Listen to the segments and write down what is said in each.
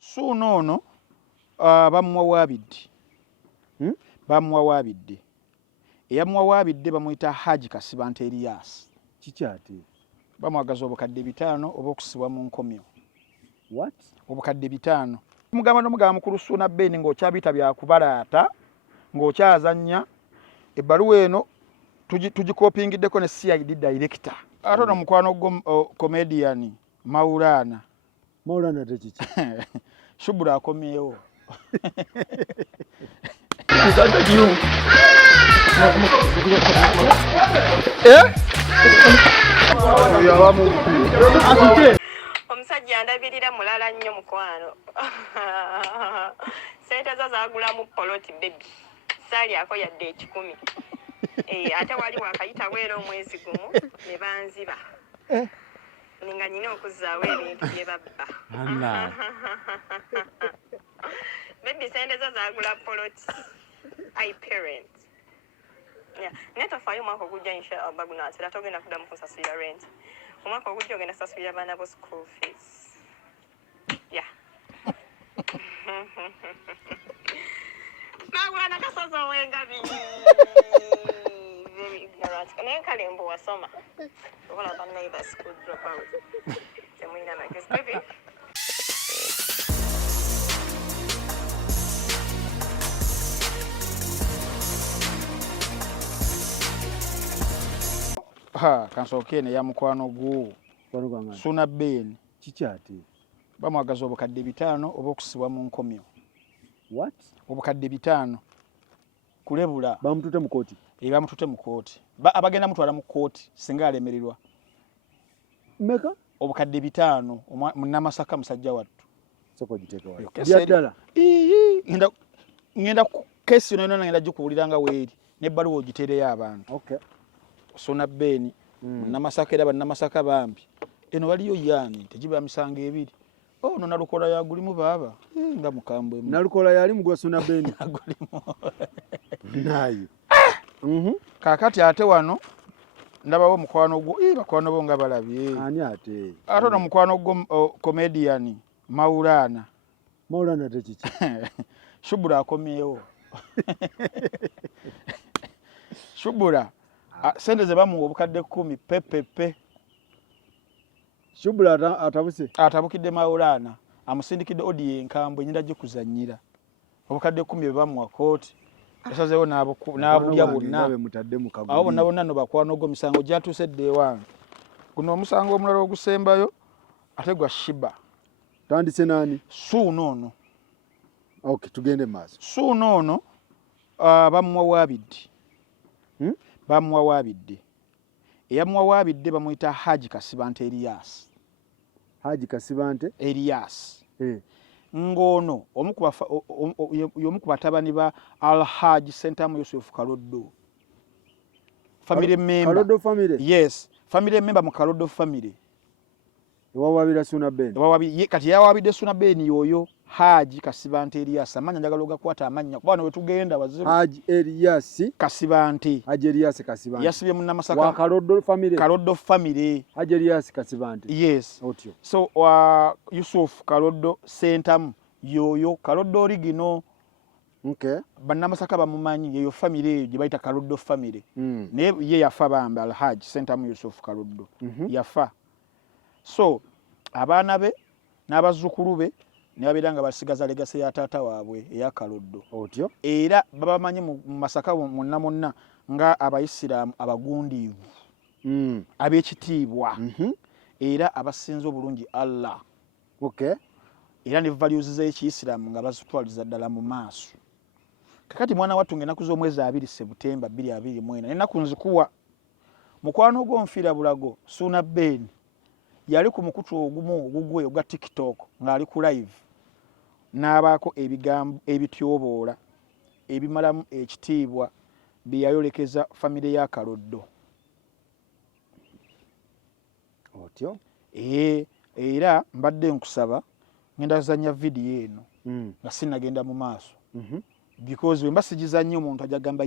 Suuno ono bamuwawaabidde. Bamuwawaabidde. Eyamuwawaabidde bamuyita Haji Kasibante Elias. Kiki ate? Bamwagaza obukadde 5 obw'okusibwa mu nkomyo. What? Obukadde 5. Mugamba n'omugamba mukulu Suuna Ben ng'okyabita byakubalaata ng'okyazannya. Ebbaluwa eno tugikopingiddeko ne CID director. Ate ono mukwano comedian Maulana. Maulana tekiki. Shubura akomyewo. Omusajja ndabirira mulala nnyo mukwano. Sente zo zaagulamu poloti baby. Salyako yadde 10. Ate wali wakayita weera omwezi gumu ne banziba. Ninga nyina okuzzaawo ebintu bye babba. Baby sente zo zaagula poloti. I parent. Yeah. Neto fayo mwaka ogujja inshallah baguna atera togenda kuddamu kusasulira rent. Omwaka ogujja ogenda kusasulira abaana bo school fees. Yeah. Magwana kasozo wenga very ignorant. Naye kale mbu wasoma. Okola ba neighbor school drop out. Temwina na kesi baby. Kansokene ya mukwano gwo. Suuna Ben. Kiki ate? Bamwagaza obukadde 5 obw'okusibwa mu nkomyo. What? Obukadde 5. Kulebula. Bamutute mu kooti. Bamutute mu kooti. Abagenda mutwala mu kooti singa alemererwa. Meka? Obukadde 5 munnamasaka musajja wattu. Soko giteeka wali. Byadala. Ngenda kesi yonna ngenda gikuwuliranga weeri n'ebbaluwa ogiteereyo abantu. Okay. Suuna Ben munnamasaka era bannamasaka bambi. Eno waliyo yaani tegiba misango ebiri. Ono nalukola ya gulimu baba. Nga mukambwe. Nalukola yali mugwa Suuna Ben. Gulimu. Nayo. Kakati ate wano ndabawo mukwano gwo. Bakwano bo nga balabye. Ani ate? Ate ono mukwano gwo comedian Maulana. Maulana tekiki. Shubura akomyewo. Shubura. Sente ze bamuwa obukadde 10 pepepe. Shubura atabuse. Atabukidde Maulana. Amusindikidde odi enkambwe nyinda gikuzanyira. Obukadde 10 bamuwa kooti. Yasazeewo n'abulya bonna. Abo bonna bonna no bakwano gwo misango gyatusedde ewange. Guno omusango omulala ogusembayo ate gwa Shiba. Tandise nani? Suuno ono. Okay, tugende maaso. Suuno ono bamuwawaabidde. Bamuwawaabidde. Eyamuwawaabidde bamuyita Haji Kasibante Elias. Haji Kasibante Elias. Ngono omu ku batabani ba Al-Haji Sentamu Yusuf Karoddo. Family member. Karoddo family? Yes. Family member mu Karoddo family. Wawabira Suuna Ben. Kati yawabidde Suuna Ben yoyo Haji Kasibante Elias. Amanya njagala ogakwata amanya. Kubano we tugenda wazibu. Haji Elias Kasibante. Haji Elias Kasibante. Yasibye munnamasaka. Wa Karoddo family. Karoddo family. Haji Elias Kasibante. Yes. Otyo. So Yusuf Karoddo Sentamu yoyo Karoddo original. Okay. Bannamasaka bamumanyi yeyo family gye bayita Karoddo family. Naye ye yafa bamba Al-Haji Sentamu Yusuf Karoddo. Yafa. So abaana be n'abazzukulu be ne babeera basigaza legase ya taata waabwe eya Karoddo. Otyo. Era babamanyi mu Masaka monna nga abayisiraamu abagundiivu. Ab'ekitiibwa. Era abasinza obulungi Allah. Okay. Era ne values z'ekiyisiraamu nga bazitwaliza ddala mu maaso. Kakati mwana wattu ng'ennaku z'omwezi 2 Septemba 2024 n'ennaku nzikuwa mukwano gw'onfiira bulago Suuna Ben yali ku mukutu ogumu ogugwe ogwa TikTok ng'ali ku live n'abaako ebigambo ebityoboola ebimalamu ekitiibwa bye yayolekeza famire ya Karoddo. Otyo. Era mbadde nkusaba ngenda zanya video eno nga sinagenda mu maaso. Because we mbasijizanye omuntu ajagamba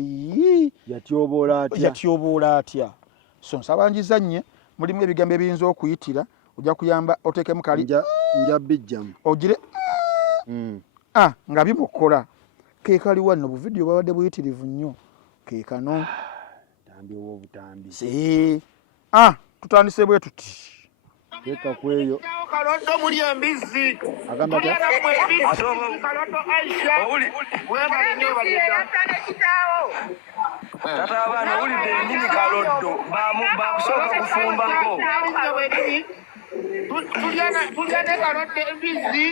yatyoboola atya. So nsaba njizanye mulimu ebigambo ebiyinza okuyitira ojja kuyamba otekemu kali nja bijjamu ogire nga bimukola ke kali wano bu video babadde buyitirivu nnyo ke kano tambi obutambi tutandise bwe tuti teka kweyo Kalondo muri embizi agamba ta Kalondo Aisha webale nyo baleta tata abana ulidde nini Kalondo bakusoka kufumbako tulyane Kalondo embizi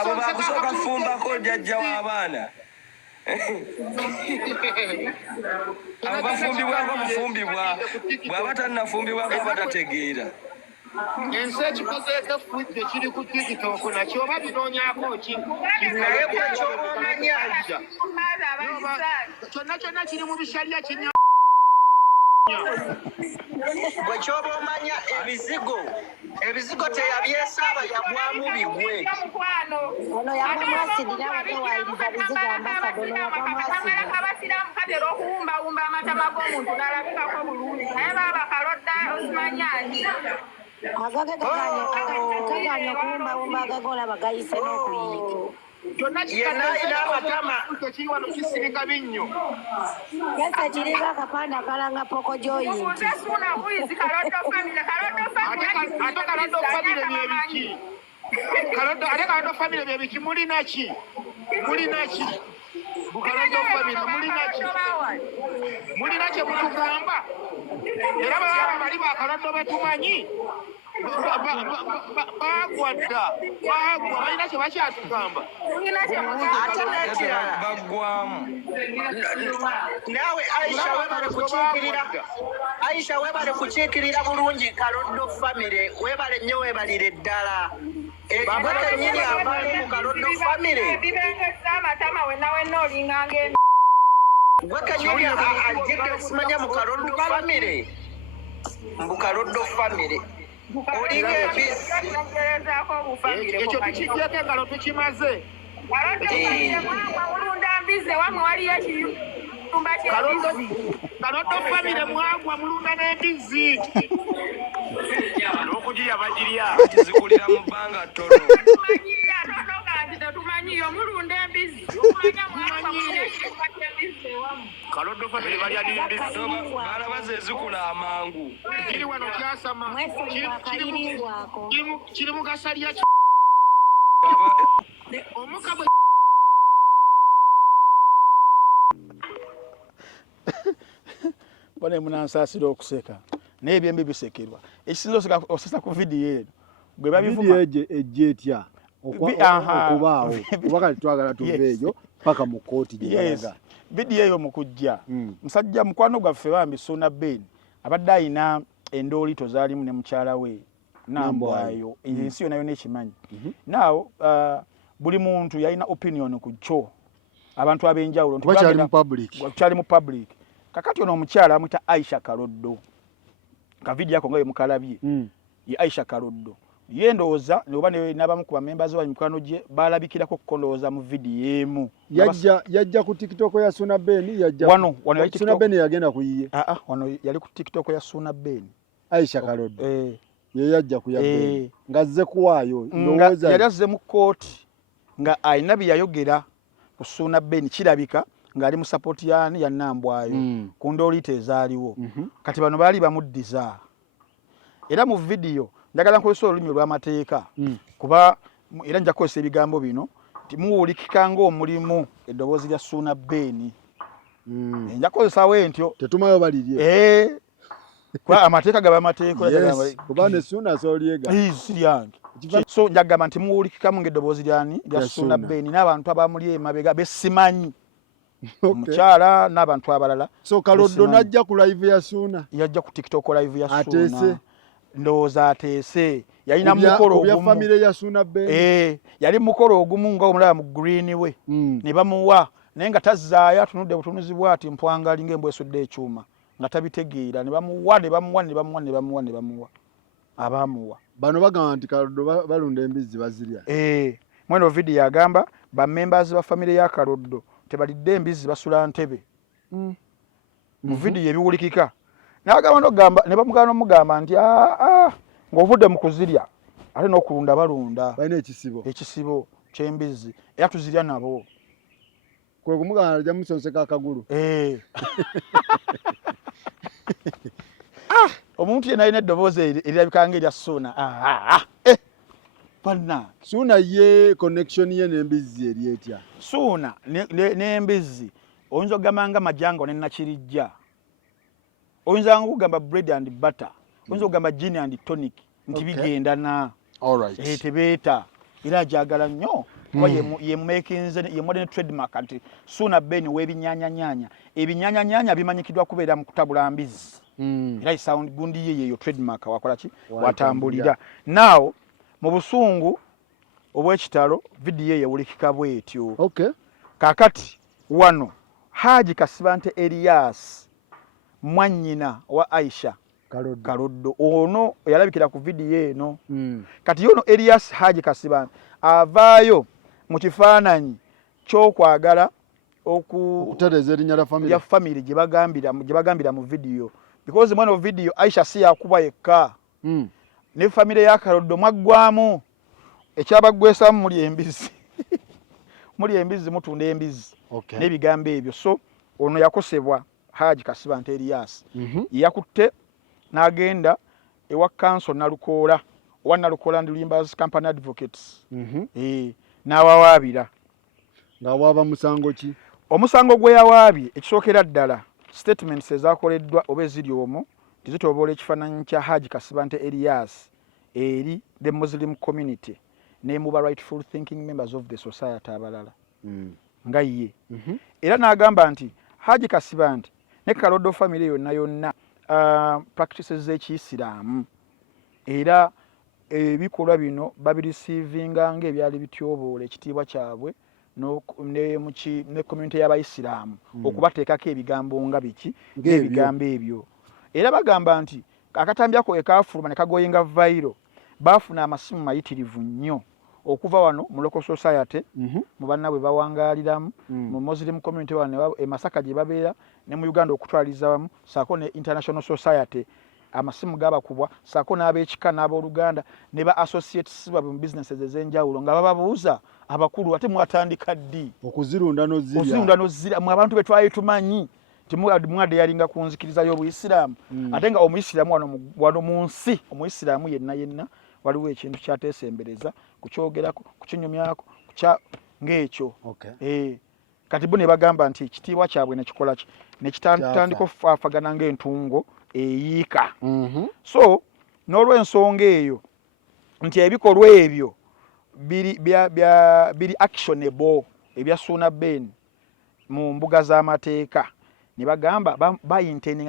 abo bakusoka kufumbako jajja w'abaana abo bafumbibwako bufumbibwa bw'aba tannafumbibwako batategeera ensi ekikozeeko fudde kiri ku TikTok nakyo oba binoonyaako ki naye bwekyobomanya kyonna kiri mu bishalya kinya bwekyoba omanya ebizigo teyabyesaaba yagwamu bigwe ono yagwamu asidi nawe tewayiriza bizigo ambasado ono yagwamu asidi abasiraamu katera okuwumbawumba amatama g'omuntu n'alabikako bulungi naye baba Kalodda osimanyani agage gaganya okuwumbawumba agage olaba gayise n'okuyiika kyonna yenayina amatama kiri wano kisirika binnyo yese kirika akapande akalanga poko joyinti suna buyizi Kalodda family ate Kalondo famire byebiki Kalondo famire byebiki mulina ki Kalondo famire mulina kye mutugamba era baba bali ba Kalondo betumanyi bagwa balina kye bakyatugamba ate n'ekirala baggwamu naawe Aisha webale kukiikirira bulungi Kalondo famire webale nnyo webalire ddala ekigwe kennyini avaamu mu Kalondo famire bibengeza amatama wenna olinganga gwe kennyini ajjidde simanya mu Kalondo famire mu Kalondo famire olinga embizi ekyo tukijjeko engalo tukimaze mulunda mbize wamwe waliyo ekiyumba Kalondo famire mwagwa mulunda n'embizi n'okugiya bagirya kizikulira mu bbanga ttono tetumanyiyo mulunda embizi Kalondo famire balya n'embizi balabaze ezikula amangu kiri wano kyasama kiri mu gasalya omuka bwe bone munansaasira okuseka naye ebyembi bisekerwa ekisinza osesa ku vidiyo eno gwe babivuma ejje etya okubaawo kuba kati twagala tuve eyo paka mu kooti gyebalaga vidiyo eyo mu kujja musajja mukwano gwaffe bambi Suna Ben abadde ayina endoolito zaalimu ne mukyala we Nambwayo ensi yonna yonna ekimanyi naawo buli muntu yalina opinion ku kyo abantu ab'enjawulo kyali mu public kakati ono omukyala amwita Aisha Kaloddo kavidiyo ako nga yemukalabye ye Aisha Kaloddo ye ndowooza oba n'abamu ku bamemba ze mukwano gye balabikirako kukondowooza mu vidiyo emu yajja ku TikTok ya Suna Ben wano Suna Ben yagenda kuyiye wano yali ku TikTok ya Suna Ben Aisha Kaloddo ye yajja ku ya Ben ngazze kuwaayo ndowooza yali azze mu kooti nga ayina bye yayogera ku Suna Ben kirabika ng'ali mu sapoti ya Nambwayo ku ndoolito ezaaliwo kati bano baali bamuddiza era mu vidiyo njagala nkozesa olulimi olw'amateeka kuba era nja kukozesa ebigambo bino timuwulikika ng'omulimu eddoboozi lya Suna Ben nja kukozesa ntyo tetumayo balirye kuba amateeka gaba amateeka kuba ne Suna solyega si lyange so njagamba nti muwulikikamu ng'eddoboozi lya Suna Ben n'abantu abamuli emabega besimanyi omukyala n'abantu abalala so Kaloddo najja ku live ya Suna yajja ku TikTok live ya Suna ateese ndowooza ateese yalina mukolo ogumu famire ya Suna Ben yali mukolo ogumu nga omulaba mu green we ne bamuwa naye nga tazzaayo atunudde butunuzi bw'ati mpwangali ng'embwesudde ekyuma nga tabitegeera ne bamuwa abamuwa bano bagamba nti Kaloddo balunda embizi bazirya mweno vidiyo agamba bamembazi ba famire ya Kaloddo tebalidde embizi basula ntebe mu vidiyo ebiwulikika n'agamba ne bamugamba n'omugamba nti ng'ovudde mu kuzirya ate n'okulunda balunda balina ekisibo ky'embizzi era tuzirya nabo kwe kumugana ajja musonseka akagulu omuntu yenna alina eddoboozi erirabika nga erya Suuna banna Suuna ye connection ye n'embizzi eri etya Suuna n'embizzi oyinza okugamba nga Majango ne Nakirijja oyinza okugamba bread and butter oyinza okugamba gin and tonic nti bigendana tebeeta era ajagala nnyo kuba ye makinze ye modern trademark nti Suuna Ben w'ebinyaanyanya ebinyaanyanya bimanyikiddwa kubeera mu kutabula mbizzi era sound gundi ye yeyo trademark wakola ki watambulira now mu busungu obw'ekitalo video yawulikika bwetyo kakati wano Haji Kasibante Elias mwannyina wa Aisha Kaloddo ono yalabikira ku video eno kati yono Elias Haji Kasibante avaayo mu kifaananyi ky'okwagala okutereza erinnya ya family gye bagambira mu video because mwana wa video Aisha si yakuba yekka ne family ya Kaloddo mwaggwamu ekyabagwesamu muli embizzi mutunda embizzi n'ebigambo ebyo so ono yakosebwa Haji Kasibante Elias yakutte n'agenda ewa council Nalukoola owa Nalukoola and Limbers Company Advocates n'awawaabira ng'awaaba musango ki omusango gwe yawaabye ekisookera ddala statements ezakoleddwa oba eziri omwo tizitoboola ekifaananyi kya Haji Kasibante Elias eri the Muslim community ne muba rightful thinking members of the society abalala nga ye era n'agamba nti Haji Kasibante ne Kaloddo family yonna practices z'Ekiyisiraamu era ebikolwa bino babirisiivinga ng'ebyali bityoboola ekitiibwa kyabwe ne community y'Abayisiraamu okubateekako ebigambo nga biki ng'ebigambo ebyo era bagamba nti akatambyako ekafuluma ne kagoyenga viral baafuna amasimu mayitirivu nnyo okuva wano mu local society mu bannabwe bawangaaliramu mu Muslim community wano e Masaka gye babeera ne mu Uganda okutwaliza wamu saako ne international society amasimu gabakubwa saako n'ab'ekika n'abooluganda ne ba associates babwe mu businesses ez'enjawulo nga bababuuza abakulu ate mwatandika ddi okuzirunda nozirya mu abantu be twali tumanyi timwadde yalinga kunzikiriza y'Obuyisiraamu ate nga Omuyisiraamu wano mu nsi Omuyisiraamu yenna waliwo ekintu kyateesembereza kukyogerako kukinyumyako ng'ekyo kati bo ne bagamba nti ekitiibwa kyabwe nekikola ki nekitandika okufaafagana ng'entungo eyiika so n'olw'ensonga eyo nti ebikolwa ebyo biri actionable ebya Suuna Ben mu mbuga z'amateeka ne bagamba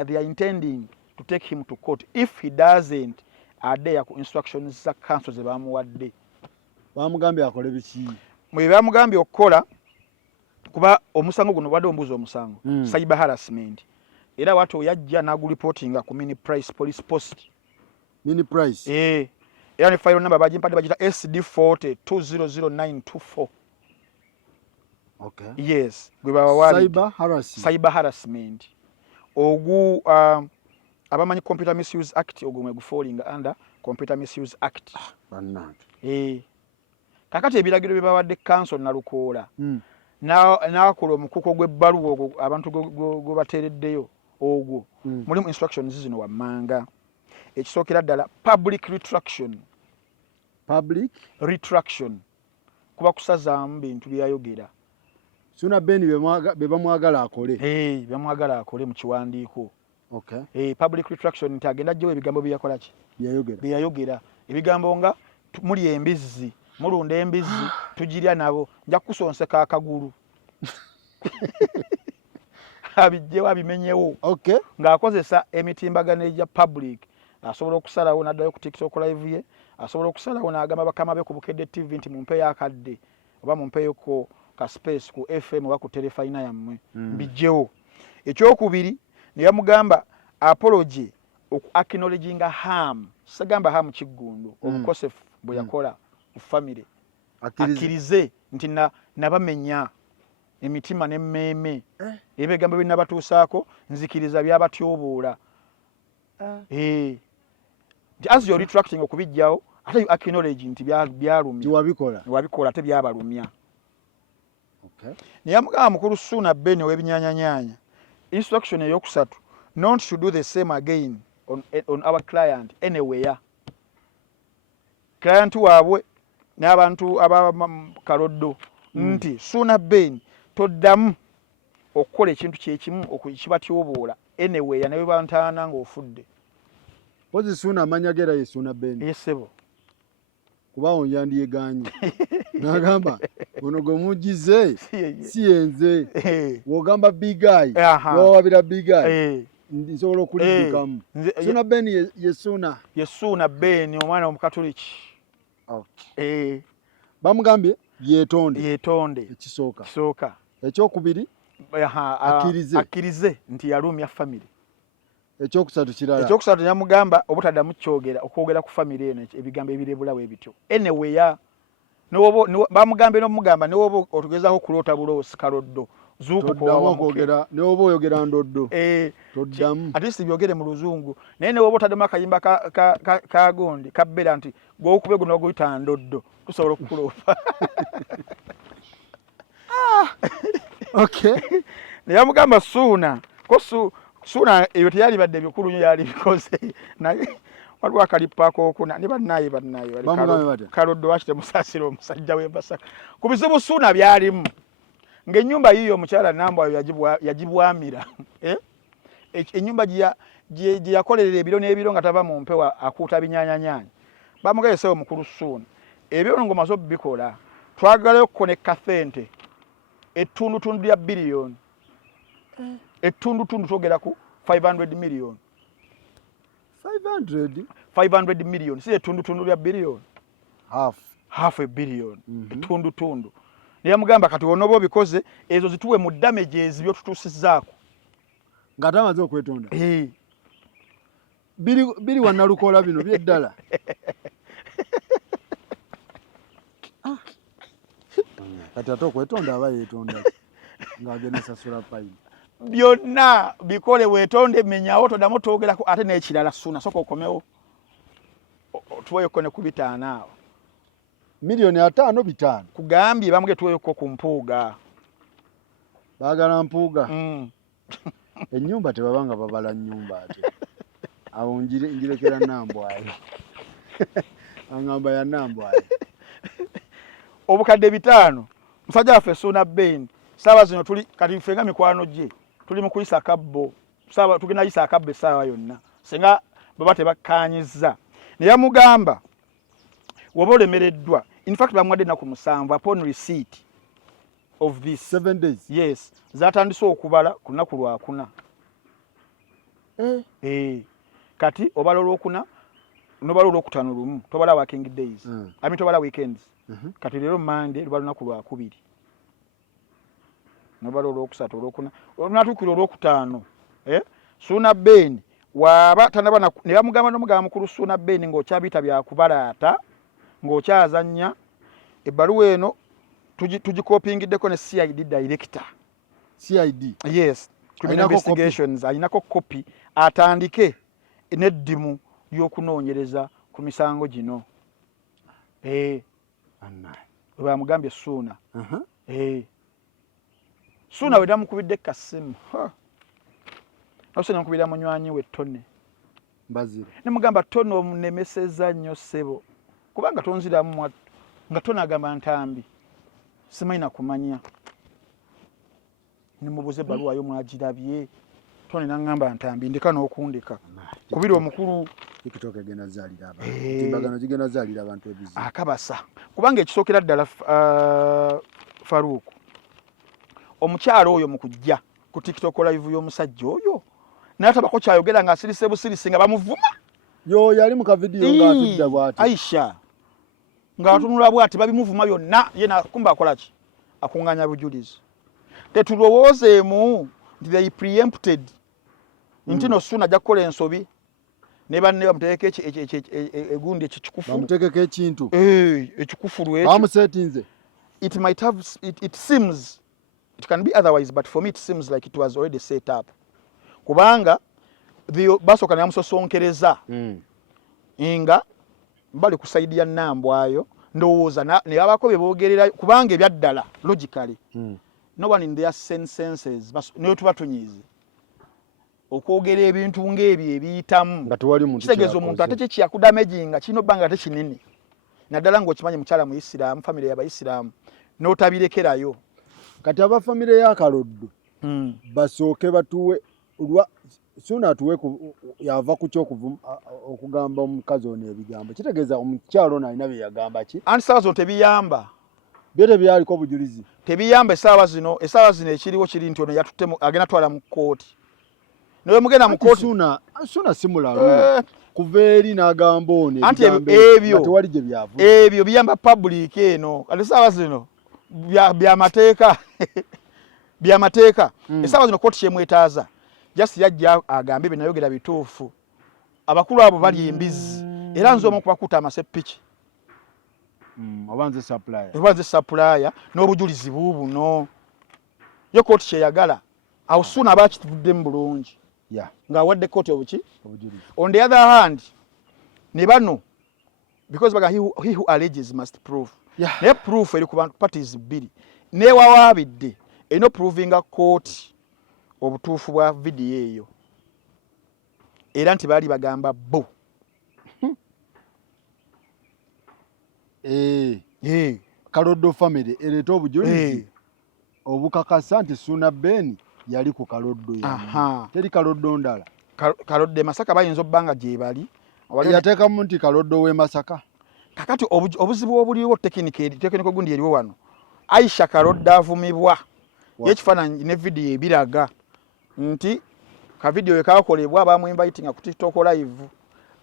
they are intending to take him to court if he doesn't adhere ku instructions za council ze bamuwadde bamugambye akole biki mwe bamugambye okukola kuba omusango guno wadde ombuzo omusango cyber harassment era watu yajja n'agureportinga ku Mini Price Police Post era ne file number bagimpadde bagita SD40 2000924 yes gwe bawawabi cyber harassment ogu abamanyi Computer Misuse Act ogumwe gufalling under Computer Misuse Act kakati ebiragiro bye bawadde council Nalukoola n'akola omukuko gw'ebbaluwa ogwo abantu gwe bateereddeyo ogwo mulimu instructions zino wammanga ekisookera ddala public retraction kuba kusazaamu bintu byayogera Suuna Ben be bamwagala akole mu kiwandiiko public retraction nti agenda ajjawo ebigambo byeyakola ki byeyayogera ebigambo nga muli embizzi mulunda embizzi tugirya nabo nja kusonseka akagulu abijjewo abimenyewo ng'akozesa emitimbagano egya public asobola okusalawo n'addayo ku TikTok live ye asobola okusalawo n'agamba bakama be ku Bukedde TV nti mumpeyo akadde oba mumpeyo ko ka space ku FM oba ku telefayina yammwe mbijjewo ekyokubiri ne yamugamba apology oku acknowledginga harm sagamba harm kiggundu obukosefu bwe yakola mu family akkirize nti nabamenya emitima n'emmeeme ebigambo bye nabatuusaako nzikiriza byabatyoboola as you're retracting okubijjawo ate acknowledge nti byalumya wabikola ate byabalumya. okay Naye amugamba mukulu Ssuuna Ben ow'ebinyaanyanya, instruction eyokusatu, not to do the same again on our client anywhere. Client waabwe n'abantu aba Kaloddo nti Ssuuna Ben toddamu okukola ekintu kyekimu okukibatyoboola anywhere ne bantaana ng'ofudde. Pozi Ssuuna amanya gera ye Ssuuna Ben. Yesebo. Kuba onyandyeganye. Nagamba ono gomugize si yenze. Wogamba big guy. Wawabira big guy. Nsobola okuliddukamu. Ssuuna Ben ye Ssuuna. Ye Ssuuna Ben omwana omukatoliki. Bamugambye yeetonde. Ekisooka. Ekyokubiri akkirize nti yalumya family. Ekyokusatu kirala. Ekyokusatu yamugamba obutaddamu okwogera ku family eno ebigambo ebirebulawo ebityo. Anyway bamugambye n'omugamba newoba otugezaako kuloota buloosi Kaloddo zuukukwogera newoba oyogera ndoddo toddamu ate si byogere mu luzungu naye newoba otaddemu akayimba kagondi kabbera nti gw'okube guno oguyita ndoddo tusobola okukuloopa. Okay. Naye amugamba Ssuuna ko Ssuuna ebyo teyalibadde bikulu nnyo yali bikoze naye waliwo akalipaako okuna ne bannaye Kaloddo wakite musaasira omusajja w'e Masaka ku bizibu Ssuuna byalimu ng'ennyumba yiyo omukyala Nambwayo yagibwamira ennyumba gye yakolerera ebiro n'ebiro nga tava mu mpewa akuuta binyaanyanyaanya bamugezesewo mukulu Ssuuna ebyo ng'omaze obbikola twagalayo okukonekka ssente ettundutundu lya biliyoni ettundutundu twogera ku 500 million 500 million si ettundutundu lya biliyoni half a billion ettundutundu naye amugamba kati onoba obikoze ezo zituwe mu damages byotutuusizzaako nga tamaze okwetonda biri wannalukola bino byeddala kati ate okwetonda aba yeetonda ng'agenda sasula payini byonna bikole weetonde menyawo toddamu twogerako ate n'ekirala Ssuuna soka okomewo tuweyoko ne ku 5 awo miliyoni 5 kugambye bamuge tuweyoko ku mpuuga baagala mpuuga ennyumba tebabanga babala nnyumba ate awo njirekera Nambwayo angamba ya Nambwayo obukadde 5 musajja waffe Ssuuna Ben saawa zino tuli kati fenga mikwano gye tuli mu kuyisa akabbo saawa tugenda yisa akabbo essaawa yonna singa baba tebakkaanyizza naye amugamba woba olemereddwa in fact bamuwadde ennaku 7 upon receipt of this 7 days yes zatandise okubala ku lunaku lwakuna kati obala olwokuna nobala olwokutaano lumu tobala working days tobala weekends kati leero Monday luba lunaku lwakubiri nobala olwokusatu olwokuna olunatuukira olwokutaano Ssuuna Ben waaba tanaba ne bamugamba n'omugamba mukulu Ssuuna Ben ng'okyabiyita byakubalaata ng'okyazannya ebbaluwa eno tugikopingiddeko ne CID director CID yes criminal investigations alinako copy atandike n'eddimu ly'okunoonyereza ku misango gino bamugambye Ssuuna Ssuuna we namukubidde kasimu nosene mukubira munywanyi we Tone mbazire ne mugamba Tone omunemeseza nnyo ssebo kubanga tonziramu nga Tone agamba Ntambi simanyi kumanya ne mubuze baluwa yo mwagirabye Tone nangamba Ntambi ndeka n'okundeka kubiri omukulu TikTok agenda zalira abantu timbagano zigenda zalira abantu ebizi akabasa kubanga ekisookera ddala Faruku omukyalo oyo mukujja ku TikTok live y'omusajja oyo n'atabako kyayogera ng'asirise busirisi nga bamuvuma yo yali mu kavidiyo ng'atudda bw'ati Aisha ng'atunula bw'ati babimuvuma byonna ye nakumba akolaki akuŋŋaanya bujulizi tetulowoozeemu nti they preempted nti no Ssuuna ajja kukola ensobi ne banne bamuteekeko egundi ekikufu bamuteekeko ekintu ekikufulu bamusetinze it might have it seems it can be otherwise but for me it seems like it was already set up kubanga basooka ne bamusosonkereza nga bali kusaidia Nambwayo ndowooza ne abako bye boogerera kubanga ebyaddala logically no one in their senses niyo tuba tunyize okwogera ebintu ng'ebyo ebiyitamu nga tewali muntu kitegeeza omuntu ate kye kyakudamaginga kino bbanga ate kinene naddala ng'okimanyi mukyala mu Isiraamu famire y'Abayisiraamu n'otabirekerayo kati aba famire ya Kaloddo basooke batuwe suna atuwe yava ku okugamba omukazi ono ebigambo kitegeeza omukyalo alina bye yagamba ki anti essaawa zino tebiyamba byete byaliko obujulizi tebiyamba essaawa zino ekiriwo kiri nti ono yatuttemu agenda twala mu kkooti naye mugenda mu kkooti suna simulalu kuva eri n'agamba ono anti ebyo tewali gye byavu ebyo biyamba public eno kati essaawa zino byamateeka byamateeka essaawa zino kkooti kyemwetaaza just yajja agambe binayogera bituufu abakulu abo bali embizi era nze omu kubakuta amaseppiki obanze supplier n'obujulizi buubuno yo kkooti kyeyagala awo Ssuuna aba akituvuddemu bulungi ng'awadde kkooti obuki on the other hand ne bano because baga he who alleges must prove naye proof eri ku parties bbiri neewawaabidde erina provinga kkooti obutuufu bwa vidiyo eyo era nti baali bagamba bo Kaloddo family ereeta obujulizi obukakasa nti Ssuuna Ben yali ku Kaloddo teri Kaloddo ndala Kaloddo Masaka bayinza obbanga gye bali yateekamu nti Kaloddo w'e Masaka kakati obuzibu obuliwo tekiniko gundi eriwo wano Aisha Kaloddo avumibwa yekifaananyi ne vidiyo ebiraga nti ka vidiyo ekakolebwa bamwinvitinga ku TikTok live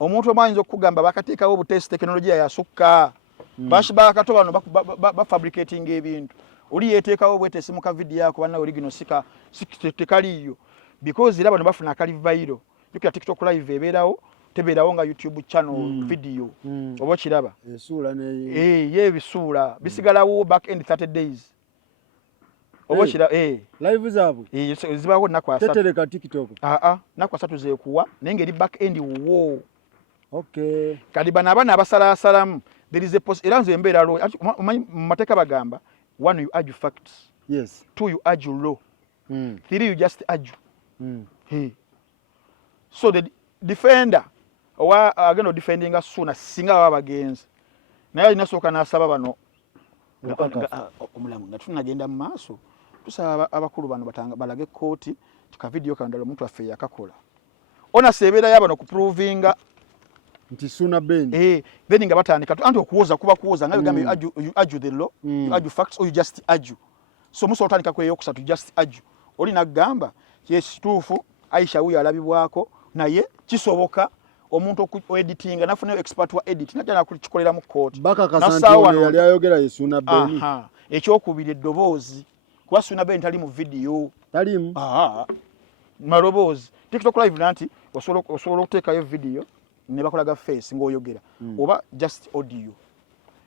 omuntu omayinza okugamba bakateekawo obutesi tekinologiya yasukka bashibakato bano bafabricating ebintu oli yeteekawo bwetesi mu ka vidiyo ako banna original tekaliyo because era bano bafuna akali viral yukira TikTok live ebeerawo tebeerawo nga YouTube channel video oba kiraba esuula ne ye bisuula bisigalawo back end 30 days oba kira live zaabwe zibawo naku asatu tetereka TikTok naku asatu zeekuwa naye ngeri back end wo kati bano abaana abasalaasalamu there is a era nze embeera lo mu mateeka bagamba 1 you argue facts 2 you argue law 3 you just argue so the defender owa agenda defending Ssuuna singa baba bagenzi naye alinasoka n'asaba bano omulamu nga tunagenda mu maaso tusaba abakulu bano balage kkooti kika vidiyo kandala omuntu affe yakakola ona sebeera yabano ku provinga nti Ssuuna Ben then nga batandika anti okuwoza kuba kuwoza nga bigambe you argue the law you argue facts or you just argue so muso otandika kwe yokusatu just argue oli nagamba yes tuufu Aisha huyo alabibwako naye kisoboka omuntu editinga nafuna expert wa edit najana kulikolera mu court baka kasantone yali ayogera Ssuuna Ben ekyokubiri eddoboozi kuba Ssuuna Ben tali mu video talimu maloboozi TikTok live nanti osobola okuteekayo video ne bakolaga face ng'oyogera oba just audio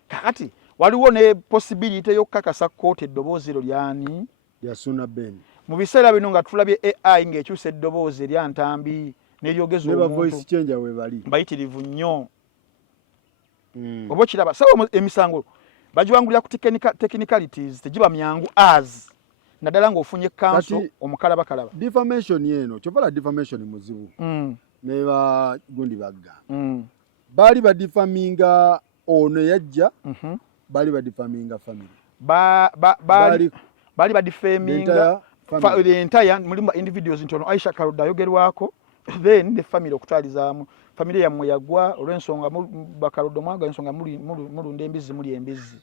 kakati waliwo ne possibility y'okukakasa kkooti eddoboozi eryo lyani ya Ssuuna Ben mu biseera bino nga tulabye AI ng'ekyusa eddoboozi erya ntambi n'eryogeza omuntu voice changer we bali bayitirivu nnyo oba kiraba sawa emisango bagiwangulira ku technicalities tegiba myangu as naddala ng'ofunye council omukalabakalaba defamation yeno kyovala defamation muzibu ne ba gundi bagga bali ba defaminga ono yajja bali ba defaminga family bali ba defaminga the entire mulimba individuals ntono Aisha Kaloddo ayogerwako then the family okutwalizaamu family yammwe yagwa olw'ensonga bakaloddo mwaga ensonga mulunda embizi muli embizi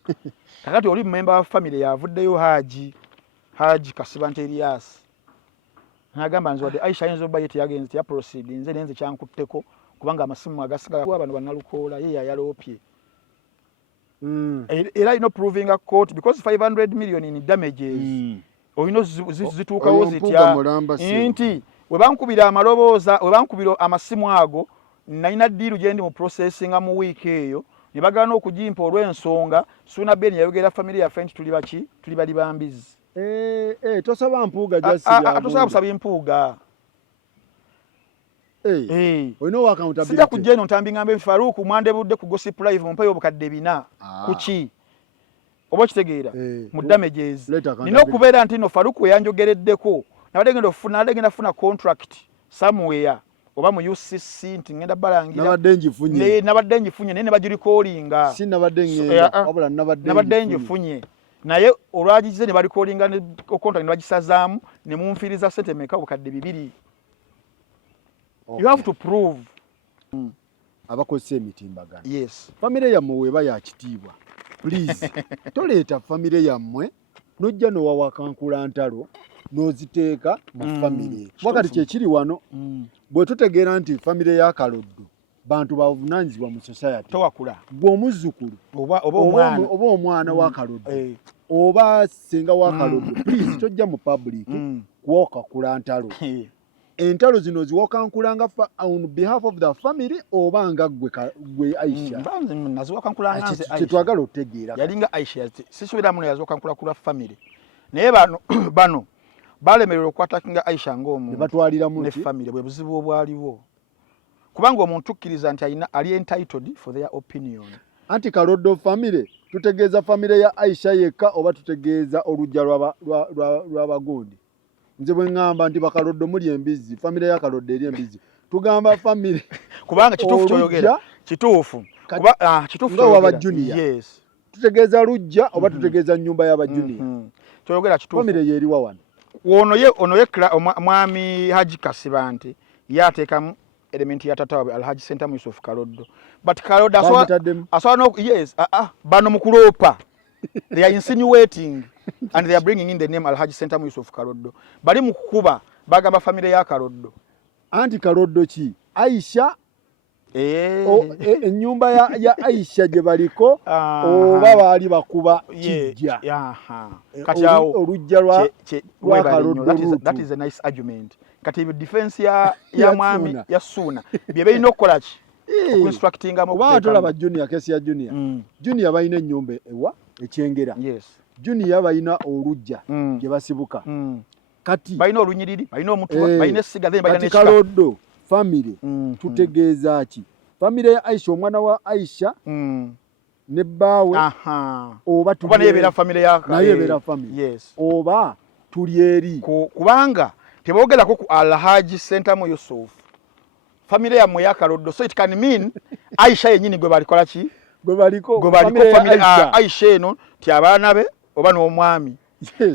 kakati oli member wa family yavuddeyo Haji Kasiba Elias nagamba nze wadde Aisha ayinza obba ye teyagenze proceed nze nenze kyankutteko kubanga amasimu agasigala bano bannalukoola ye yayaloopye era ino proving a court because 500 million in damages oyino zituukawo zitya nti webankubira amalobooza webankubira amasimu ago nalina ddiiru gye ndi mu processinga mu wiiki eyo ne bagaana okugimpa olw'ensonga Ssuuna Ben yayogera family yaffe nti tuli bali bambizi tosaba mpuuga jasira tosaba kusaba empuuga Olina wa accountability. Sija kujja eno ntambi ngambe Faruku mwandebudde ku gossip live mumpayo obukadde 4 kuki oba kitegeera mu damages nina okubeera nti no Faruku yanjogereddeko nabadde ngenda funa contract somewhere oba mu UCC nti ngenda balangira nabadde njifunye naye ne bagirikolinga si nabadde ngenda wabula nabadde njifunye naye olwagize ne barikolinga ne contract ne bagisazaamu ne munfiriza sente meka obukadde 2. You have to prove. Abakozesa emitimbagano. Yes. Famire yammwe weba ya kitiibwa. Please. Toleeta famire yammwe nojja n'owawakankula ntalo n'oziteeka mu famire. Wakati kyekiri wano bwe tutegeera nti famire ya Kaloddo bantu bavunaanyizibwa mu society. Towakula. Gwe omuzzukulu oba omwana wa Kaloddo oba senga wa Kaloddo please tojja mu public kuwakakula ntalo. Entalo zino ziwakankulanga on behalf of the family oba nga gwe Aisha. Naziwakankulanga nze Aisha. Kitwagala otegeera. Yalinga Aisha sisubira muno yaziwakankula kula family. Naye bano balemererwa okwatakinga Aisha ng'omuntu. Ne batwalira mu ne family bwe buzibu obwaliwo. Kubanga omuntu tukkiriza nti ali entitled for their opinion. Anti Kaloddo family tutegeeza family ya Aisha yekka oba tutegeeza olujja lw'abagundi. Nze bwe ngamba nti Bakaloddo muli embizi family ya Kaloddo eri embizi tugamba family kubanga kituufu kyoyogera kituufu kituufu waba junior yes tutegeeza lujja oba tutegeeza nyumba y'aba junior kyoyogera kituufu family yeri wa wano ono ye mwami Haji Kasiba nti yateekamu element ya tata wabe Alhaji Center Yusuf Kaloddo but Kaloddo aswa no yes bano mukuloopa they are insinuating and they are bringing in the name Alhaji Center Yusuf Kaloddo bali mukuba bagamba family ya Kaloddo anti Kaloddo ki Aisha ennyumba ya Aisha gye baliko oba baali bakuba kijja kati awo olujja lwa Kaloddo that is a nice argument kati defense ya mwami ya Suna bye bayina okukola ki constructing oba junior kesi ya junior junior bayina ennyumba ewa ekyengera yes junior bayina olujja gye basibuka kati bayina olunyiriri bayina omutwa bayina essiga then bayina n'ekika Kaloddo family tutegeeza ki family ya Aisha omwana wa Aisha ne baawe oba tubeera family ya nayebeera family yes oba tuli eri kubanga tebogerako ku Alhaji Center Yusuf family ya moya Kaloddo so it can mean Aisha yenyini gwe balikola ki gwe baliko family Aisha eno ti abaana be oba n'omwami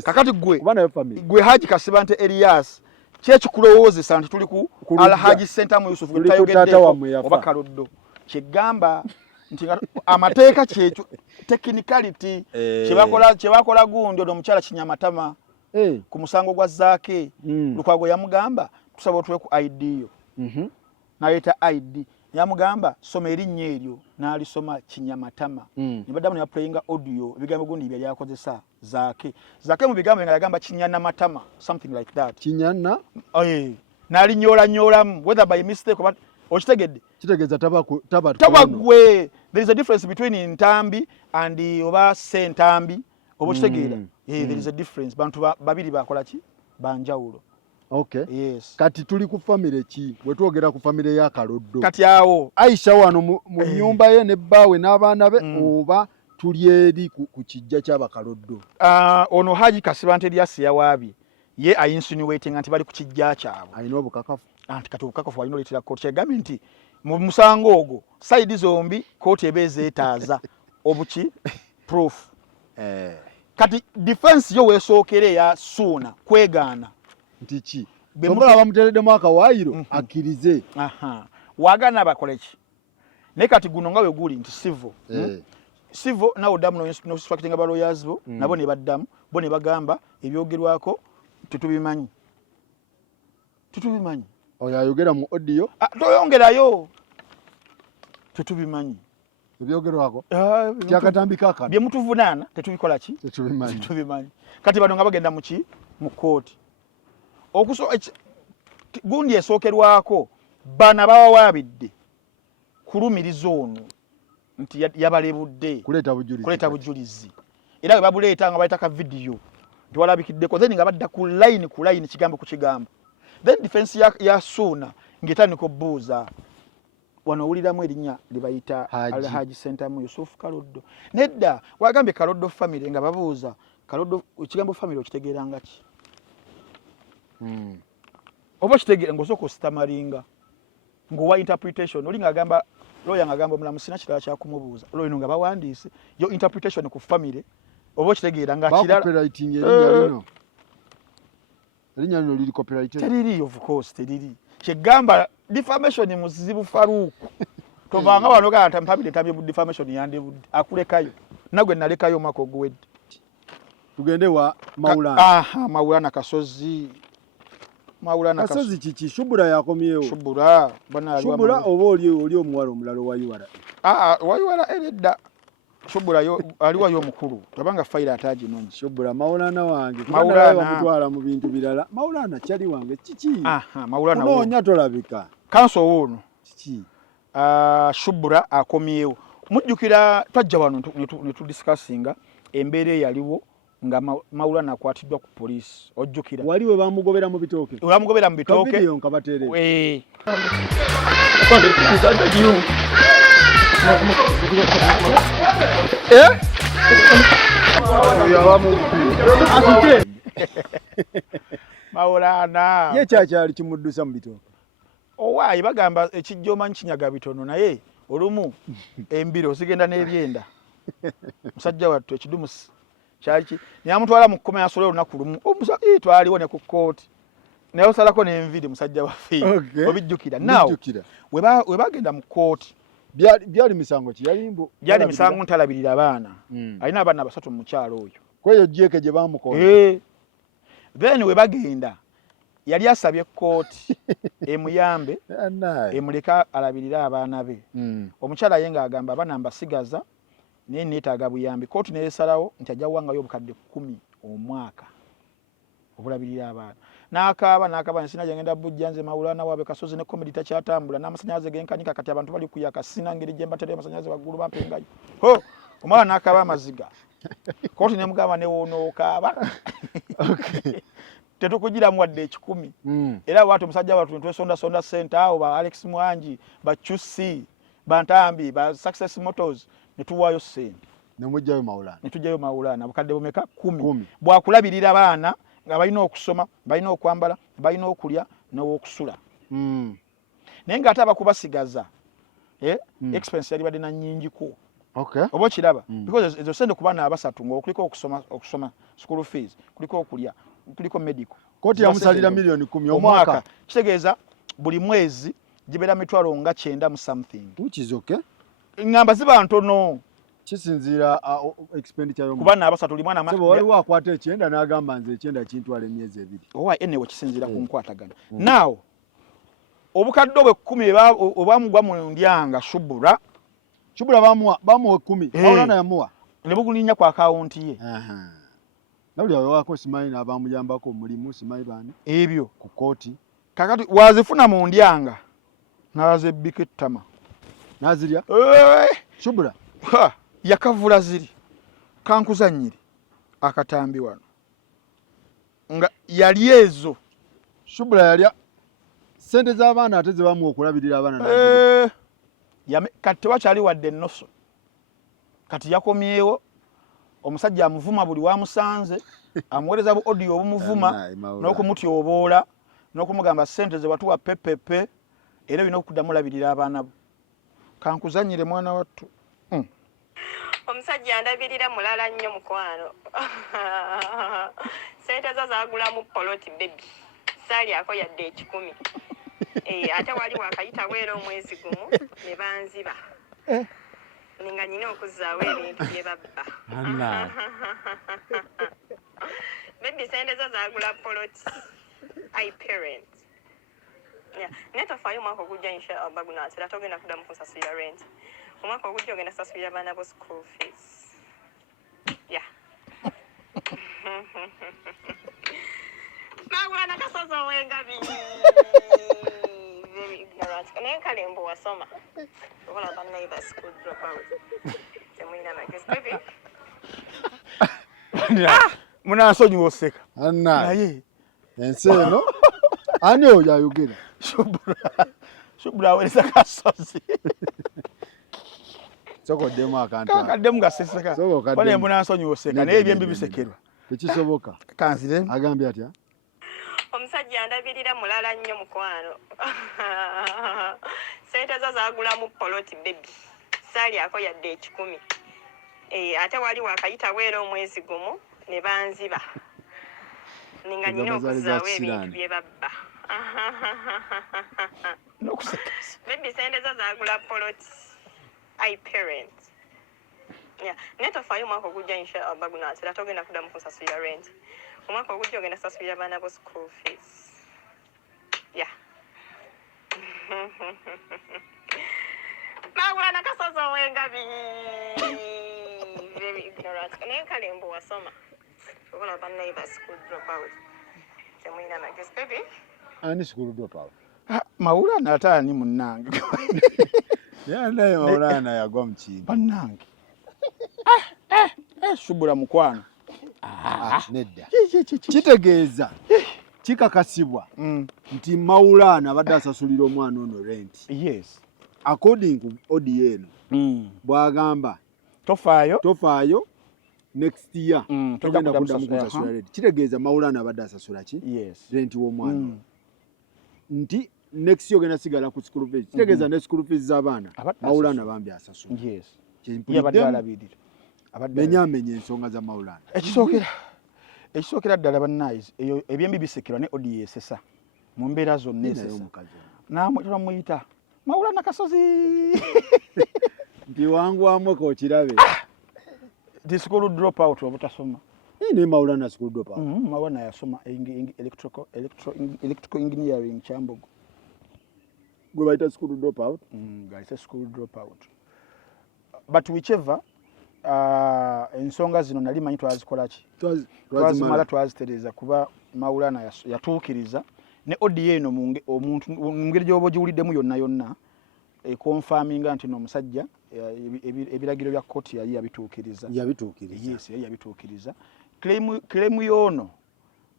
kakati gwe Haji Kasiba nte Elias kyekikulowooza nti tuli ku Alhaji Center Yusuf gwe tayogeddeko oba Kaloddo kyegamba nti amateeka kyekyo technicality kyebakola gundi ono omukyala Kinyamatama ku musango gwa Zaake Lukwago yamugamba tusaba otuwe ku ID yo naleeta ID yamugamba soma erinnya eryo n'alisoma Kinyamatama ne baddamu ne baplayinga audio ebigambo gundi bya yakozesa Zaake mu bigambo nga yagamba Kinyanamatama something like that Kinyana n'alinyoolanyoolamu whether by mistake oba okitegedde kitegeeza tabagwe there is a difference between Ntambi and oba Sentambi oba okitegeera there is a difference bantu babiri bakola ki banjawulo okay yes kati tuli ku family ki bwe twogera ku family ya Kaloddo kati awo Aisha wano mu nyumba ye ne baawe n'abaana be oba tuli eri ku kijja ky'Abakaloddo ono Haji Kasiba nte Elias yawaabye ye insinuating anti bali ku kijja kyabwe alina obukakafu anti kati obukakafu alina oleetera kooti kyegambye nti mu musango ogwo side zombi kooti ebeeza etaaza obuki proof kati defense yo weesookera eya Suna kwegaana nti ki bamala bamutereddemu akawaayiro akkirize waagaana bakole ki naye kati guno nga we guli nti civil nawe oddamu noinstructinga ba lawyers bo nabo ne baddamu bo ne bagamba ebyogerwako tetubimanyi oyo ayogera mu audio toyongerayo tetubimanyi ebyogerwako kyakatambika akana bye mutuvunaana tetubikola ki tetubimanyi kati bano nga bagenda mu kooti gundi esookerwako bana bawawaabidde kulumiriza ono nti yabalebudde kuleeta bujulizi era bwe babuleeta nga baleeta ka vidiyo nti walabikiddeko then nga badda ku line kigambo ku kigambo then defense ya Suna ng'etandika obbuuza wano owuliramu erinnya libayita Haji. Alhaji Sentamu Yusufu Kaloddo. Nedda wagambye Kaloddo family nga babuuza Kaloddo ekigambo family okitegeeranga ki? Oba okitegeera ng'osooka ositamalinga ng'owa interpretation oli ng'agamba lawyer ng'agamba omulamu sina kirala kyakumubuuza olwo nga bawandiise yo interpretation ku family oba okitegeera nga kirala copywriting erinnya lino liri copywriting teriri of course teriri kyegamba defamation muzibu Faruku tovanga wano ganta mpabire tabye mu defamation yandebudde akulekayo nagwe nalekayo omwaka oguwedde tugende wa Maulana Maulana Kasozi Maulana Kasozi kiki Shubura yakomyewo Shubura bana Shubura oba oli omuwala omulalo wa URA wa URA edda Shubura yo aliwa yo mukulu tabanga faira ataji nonyi Shubura Maulana wange Maulana mutwala mu bintu birala Maulana kyali wange kiki Maulana wo nya tolabika kanso wono kiki Shubura akomyewo mujjukira twajja wano ne tudiscussinga embeere yaliwo nga Maulana akwatiddwa ku police ojjukira waliwe bamugobera mu bitooke bamugobera mu bitooke video nkabatere Maulana ye kyakyali kimuddusa mu bitooke owaayi bagamba ekijjoma nkinyaga bitono naye olumu embiro zigenda n'ebyenda musajja wattu ekidumu kyaki nyamutwala mu kkoma yasole olunaku lumu twaliwo ne ku kooti naye osalako n'enviri musajja waffe obijjukira naw we bagenda mu kooti byali misango ki yalimbo byali misango ntalabirira abaana alina abaana basatu mu mukyalo oyo kweyo jeke gye bamukola then we bagenda yali asabye kooti emuyambe emuleka alabirira abaana be omukyala ye ng'agamba abaana mbasigaza naye neetaaga buyambi kooti neesalawo nti ajja kuwangayo obukadde 10 omwaka obulabirira abaana n'akaaba nsina gyengenda bujja nze Maulana waabe Kasozi ne komedi takyatambula n'amasannyalaze genkanyika kati abantu bali kuyaka sina ngeri gye mbatere amasannyalaze waggulu bampengayo omwana n'akaaba amaziga kooti nemugamba newonookaaba tetukugiramu wadde 10 era watu omusajja watu netwesondasonda sente awo ba Alex Mwangi ba Chusi bantambi ba Success Motors netuwaayo sente nemujjayo Maulana netujjayo Maulana bukadde bumeka 10 bwakulabirira abaana nga balina okusoma balina okwambala balina okulya n'okusula naye ng'ate abakubasigaza expense yali badde na nnyingiko oba okiraba because ezo sente ku baana abasatu ng'okuliko okusoma school fees kuliko okulya kuliko medical kooti yamusalira milioni 10 omwaka kitegeeza buli mwezi gibeera mitwalo nga 9 mu something which is okay ngamba ziba ntono kisinziira expenditure yo kuba n'abasatu li mwana sebo waliwo akwata ekyenda n'agamba nze ekyenda kintwala emyezi 2 owa enewe kisinziira ku nkwatagana now obukadde obwe 10 obamugwa mu ndyanga Shubura bamuwa 10 Maulana yamuwa ne bugulinya ku akaunti ye nabuli wako simanyi n'abamuyambako mulimu simanyi bani ebyo ku kooti kakati wazifuna mu ndyanga n'azebbika ettama nazirya Shubura yakavula ziri kankuzannyire akatambi wano nga yali ezo Shubura yalya sente z'abaana ate ze bamuwa okulabirira abaana kati tewakyali wadde ennoso kati yakomyewo omusajja amuvuma buli wamusanze amuweereza bu audio obumuvuma n'okumutyoboola n'okumugamba sente ze watuwa pepepe era bino okuddamu labirira abaana bo kankuzannyire mwana wattu omusajja ndabirira mulala nnyo mukwano sente zo zaagulamu poloti bebi saalyako yadde 10 ate wali wakayita bwera omwezi gumu ne banziba nga nyina okuzzaawo ebintu bye babba bebi sente zo zaagula poloti parent naye tofaayo omwaka ogujja inshallah gunaatera togenda kuddamu kusasulira rent omwaka ogujja ogenda sasulira abaana bo school fees Maulana Kasozi owengabi very ignorant naye kale mbu wasoma okola banaiba school drop out temwina magezi baby munasonyiwa oseka naye ensi eno Ani oyo ayogera. Shubura aweereza kasozi. Soko demu akantu. Kaddemu gaseseka. Wale mbona nsonyi oseka naye ebyembi bisekerwa. Tekisoboka. Kanzire. Agambye atya? Omusajja ndabirira mulala nnyo mukwano. Sente zo zaagulamu poloti baby. Saali ako yadde 10. Ate wali wakayita weera omwezi gumu ne banziba. Ninga nnina okuzaawo ebintu bye babba. N'okusekasa. Baby sente zo zaagula poloti. I parent. Yeah. Netofaayo omwaka ogujja inshallah bagunaatera togenda kuddamu kusasulira rent. Omwaka ogujja ogenda kusasulira abaana bo school fees. Yeah. Mawula nakasozi ow'engabi. Very ignorant. Naye kale mbu wasoma. Obona bannaiba school drop out. Temulina magezi baby. Ani school drop out? Mawula nataani munnange. Naye Maulana yagwa mu kintu. Bannange. Shubura mukwano. Nedda. Kitegeeza. Kikakasibwa. Nti Maulana abadde asasulira omwana ono rent. Yes. According to ODN. Bwagamba. Tofaayo next year. Togenda kuddamu kusasula rent. Kitegeeza Maulana abadde asasula ki? Yes. Rent w'omwana. Nti next year ogenda sigala ku school fees. Kitegeeza ne school fees z'abaana. Maulana bambi asasula. Yes. Yabadde alabirira. Menye ensonga za Maulana. Ekisookera ddala bannayise eyo ebyembi bisekirwa ne odi esesa mu mbeera zonna esesa namwe turamuyita Maulana kasozi nti wangwamu ko kirabe the school drop out obutasoma ne Maulana school drop out Maulana yasoma electrical engineering Kyambogo gwe bayita school drop out guys school drop out but whichever ensonga zino nali manyi twazikola ki twazimala twazitereza kuba Maulana yatuukiriza ne odi eno omuntu ngeri gyobo giwuliddemu yonna confirminga nti n'omusajja ebiragiro bya kkooti yali yabituukiriza yes yali yabituukiriza claim yono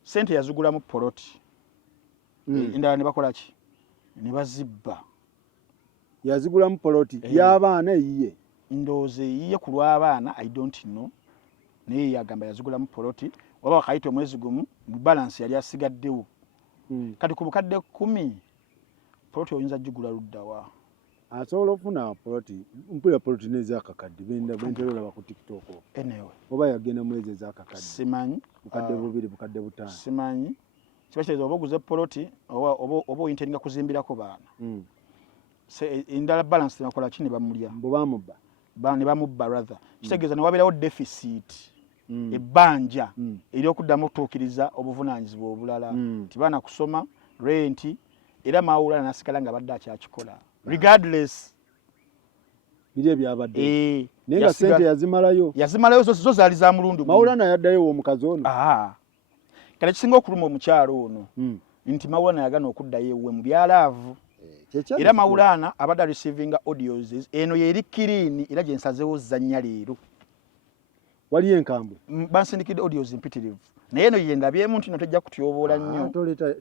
sente yazigulamu poloti endala ne bakola ki ne bazibba yazigulamu poloti y'abaana eyiye ndoze yiye ku lw'abaana I don't know naye yagamba yazigulamu poloti waba wakayita omwezi gumu mu balance yali asigaddewo kati ku bukadde 10 poloti oyinza gigula luddawa asobola okufuna poloti mpulira poloti n'ezakakadde benterola ba ku TikTok anyway oba yagenda mwezi ezakakadde simanyi bukadde bubiri bukadde butaano simanyi kiba kitegeeza oba oguze poloti oba oyinteringa kuzimbirako baana endala balance tebakola ki ne bamulya mbubamubba ne bamubba rather kitegeeza ne wabeerawo deficit ebbanja eryokuddamu okutuukiriza obuvunaanyizibwa obulala nti baana kusoma renti era Maulana nasigala nga badde akyakikola regardless biri ebyabadde naye nga sente yazimalayo zo zaali za mulundi Maulana yaddayo omukazi ono kale kisinga okuluma omukyalo ono nti Maulana yagana okuddayo ewuwe mu byalaavu era Maulana abadde receiving audios eno yeri clean era gye nsazeewo zanya leero waliyo enkambwe bansindikidde audios impitirivu naye eno ye ndabyemu nti notojja kutyoboola nnyo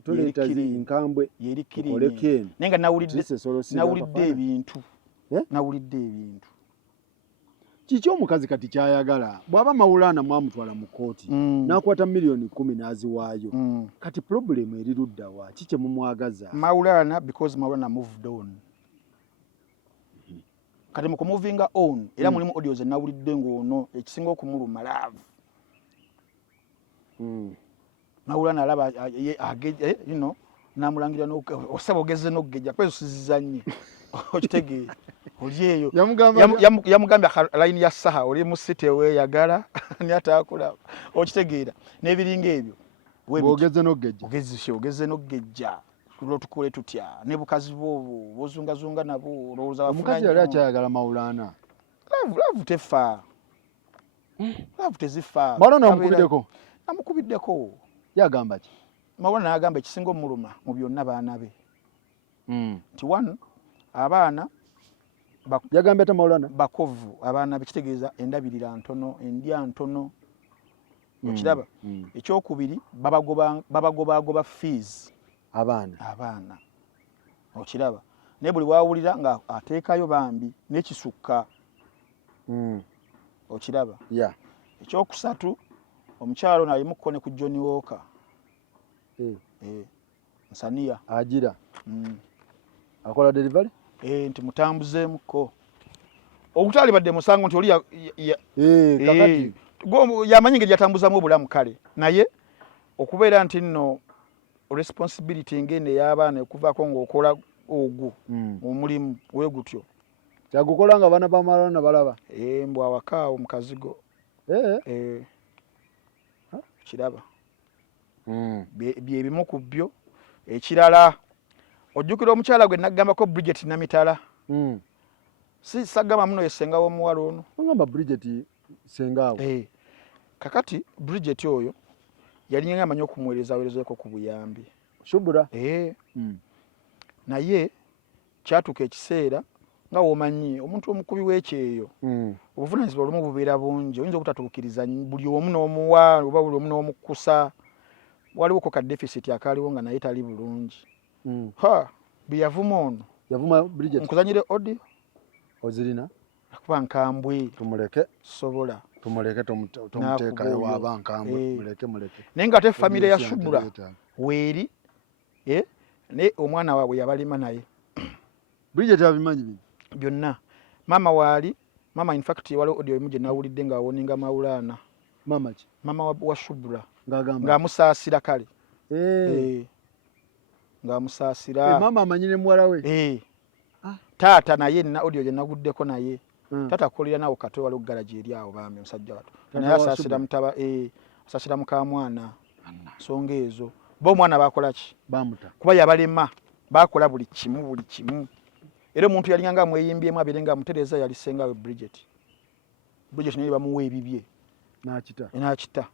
toleta enkambwe yeri clean naye nga nawulidde ebintu kiki omukazi kati kyayagala bw'aba Maulana mwamutwala mu kooti n'akwata milioni 10 n'aziwaayo kati problemu eri luddawa kiki mumwagaza Maulana because Maulana moved on kati mu kumuvinga on era mulimu audios nawulidde ng'ono ekisinga okumuluma love Maulana alaba namulangira osaba ogeze n'okgeja kwezusizza nnyo okitegeere oli eyo yamugambye layini ya saha oli mu city weeyagala nyatakulaba okitegeera n'ebiringa ebyo ogeze n'okgejja tulotukole tutya ne bukazi bwobo bozungazunga nabo olowooza omukazi yali akyayagala Maulana laavu tefa laavu tezifa namukubiddeko yagamba ki Maulana n'agamba ekisinga omuluma mu byonna baana be nti one abaana yagambye ate Maulana bakovu abaana bekitegeeza endabirira ntono endya ntono okiraba ekyokubiri babagoba fees abaana okiraba naye buli wawulira nga ateekayo bambi n'ekisukka okiraba ekyokusatu omukyalo naye mukko ne ku Johnny Walker nsaniya agira akola delivery nti mutambuzeemuko okutali badde musango nti oli kakati yamanyi engeri yatambuzamu obulamu kale naye okubeera nti nno responsibility ngene y'abaana okuvaako ng'okola ogwo omulimu weegutyo kyagukola nga abaana bamalana balaba mbw awakaawo mukazigo kiraba byebimu ku byo ekirala ojjukira omukyala gwe naggambako Bridget Namitala si sagamba muno yesenga w'omuwala ono ngamba Bridget sengaawe kakati Bridget oyo yali nga amanyi okumuwerezawerezaeko ku buyambi shubura naye kyatuuka ekiseera nga womanyi omuntu omukubi w'ekyeyo obuvunaanyizibwa olumu bubeera bungi oyinza obutatuukiriza buli omu n'omuwa oba buli omu n'omukusa waliwoko ka deficit akaaliwo nga naye tali bulungi bye yavuma ono yavuma Bridget nkuzanyire audio ozirina akuba nkambwe tumuleke sobola tumuleke tumuteekayo waaba nkambwe muleke naye nga ate famire ya Shubura weeri ne omwana waabwe yabalima naye Bridget abimanyi bino byonna mama waali mama in fact waliwo audio emu gye nawulidde ng'awoninga Maulana mama wa Shubura ng'amusaasira kale ng'amusaasira mama amanyire muwala we taata naye nina audio gye naguddeko naye taata akolera nawo kato waliwo garaji eri awo bambi omusajja wato naye asaasira mutaba asaasira mukamwana nsonga ezo bo omwana bakola ki bamuta kuba yabalema bakola buli kimu era omuntu yali nga mweyimbyemu abere nga mutereza yali sengawe Bridget naye bamuwa ebibye n'akita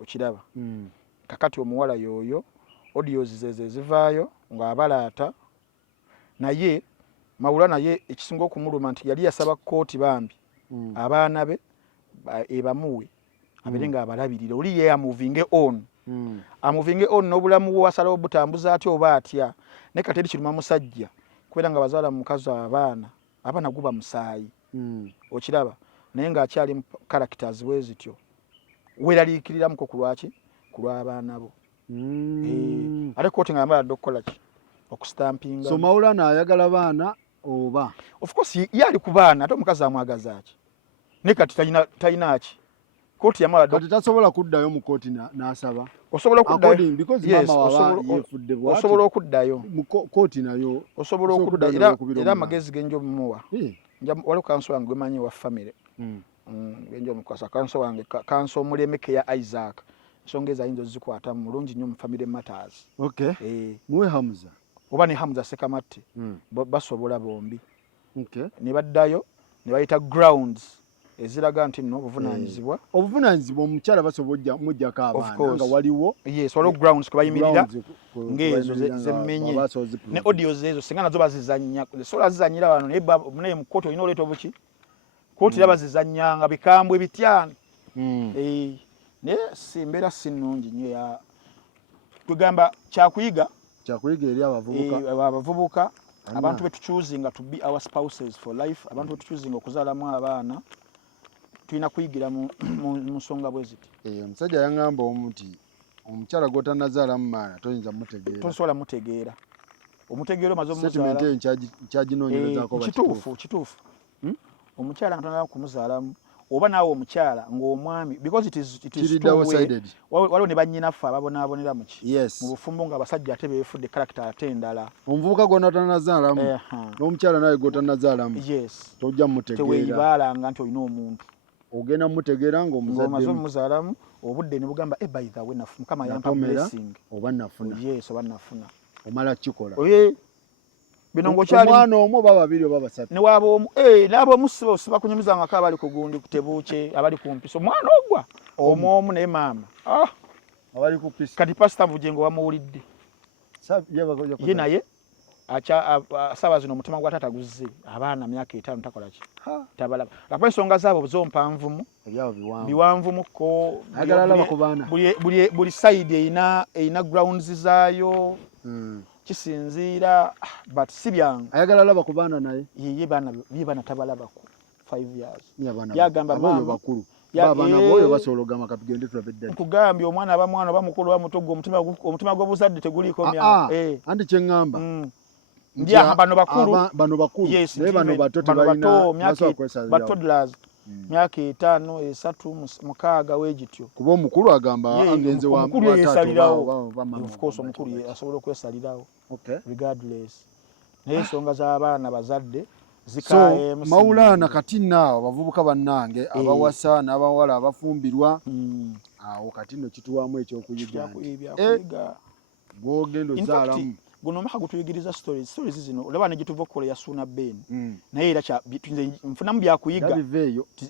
okiraba kakati omuwala yoyo audios ze zivaayo ng'abalaata naye Mawula naye ekisinga okumuluma nti yali yasaba kooti bambi abaana be ebamuwe abere nga abalabirira oli ye amuvinge on n'obulamu bwe wasalawo obutambuza atya oba atya naye kati eri kiruma musajja kubeera nga bazaala mu mukazi abaana guba musaayi okiraba naye ng'akyali mu characters bwe zityo weeraliikiriramuko ku lwaki ku lw'abaana bo ate kooti nga yambaladde okukola ki okustampinga so Maulana ayagala baana oba of course ye ali ku baana ate omukazi amwagaza ki naye kati talina ki kooti yamala kati tasobola kuddayo mu kooti n'asaba osobola okuddayo because mama waba yefudde bwati osobola okuddayo mu kooti nayo osobola okuddayo era amagezi genjo mumuwa waliwo kanso wange gwemanyi wa family genjo omukwasa kanso wange kanso Mulemeke ya Isaac ensonga ezo ayinza ozikwata mulungi nnyo mu family matters muwe Hamza oba ne Hamza Sekamatte basobola bombi ne baddayo ne bayita grounds eziraga nti nno obuvunaanyizibwa omukyala basobojja mujjako abaana nga waliwo waliwo grounds kwe bayimirira ng'ezo zemmenye ne audios ezo singa nazo bazizannya sola zizanyira wano naye mu kooti olina oleeta obuki kooti era bazizannyanga bikambwe bityano naye simbeera si nnungi nnyo tugamba kyakuyiga eri abavubuka abantu betuchuzinga to be our spouses for life abantu betuchuzinga okuzaalamu abaana tulina kuyigira mu nsonga bwe ziti omusajja yangamba omuti omukyala gw'otanazaalamu maana toyinza tosobola mutegeera omutegeera omaze omuzaala kyaginoonyerezaako kituufu omukyala nga tonala kumuzaalamu oba naawe omukyala ng'omwami because it is waliwo ne bannyinaffe ababonaabonera muki mu bufumbo nga abasajja ate beefudde karakita ate endala omuvubuka gonna tanazaalamu n'omukyala nawe gw'otanazaalamu tojja teweeyibaalanga nti olina omuntu ogenda mutegeera ng'omaze omuzaalamu obudde ne bugamba by the way mukama yampa blessing oba nafuna omala kikola bino ng'okyali omwana omu oba babiri oba basatu ne waaba omu n'ab'omu siba kunyumizangako abali ku gundi tebuuke abali ku mpiso omwana ogwa omu naye maama abali ku pisi kati pasita Nvujengo wamuwulidde ye naye saba zino omutima gwa taata guzze abaana myaka 5 takola ki tabalaba lapa ensonga zaabo zo mpanvumu biwanvumuko buli side eyina grounds zaayo kisinziira but si byangu ayagala laba ku baana naye ye baana tabalabako 5 years yagamba bakulu baana boyo basologama katugende tulabedda nkugambye omwana abamwana bamukulu bamutogo omutima gw'obuzadde teguliko myaka andi kyengamba ndya bano bakulu yes bano bato tebalina myaka toddlers myaka 5 3 6 wegityo kuba omukulu agamba angenze wa mukulu yesalirawo of course omukulu asobola okwesalirawo regardless naye ensonga z'abaana bazadde zikaye Maulana kati naawo bavubuka bannange abawasa n'abawala abafumbirwa awo kati no kituwamu ekyokuyiga bwogendo zaalamu guno maka gutuyigiriza stories zino olaba ne gituva okukola ya Suna Ben naye era nfunamu byakuyiga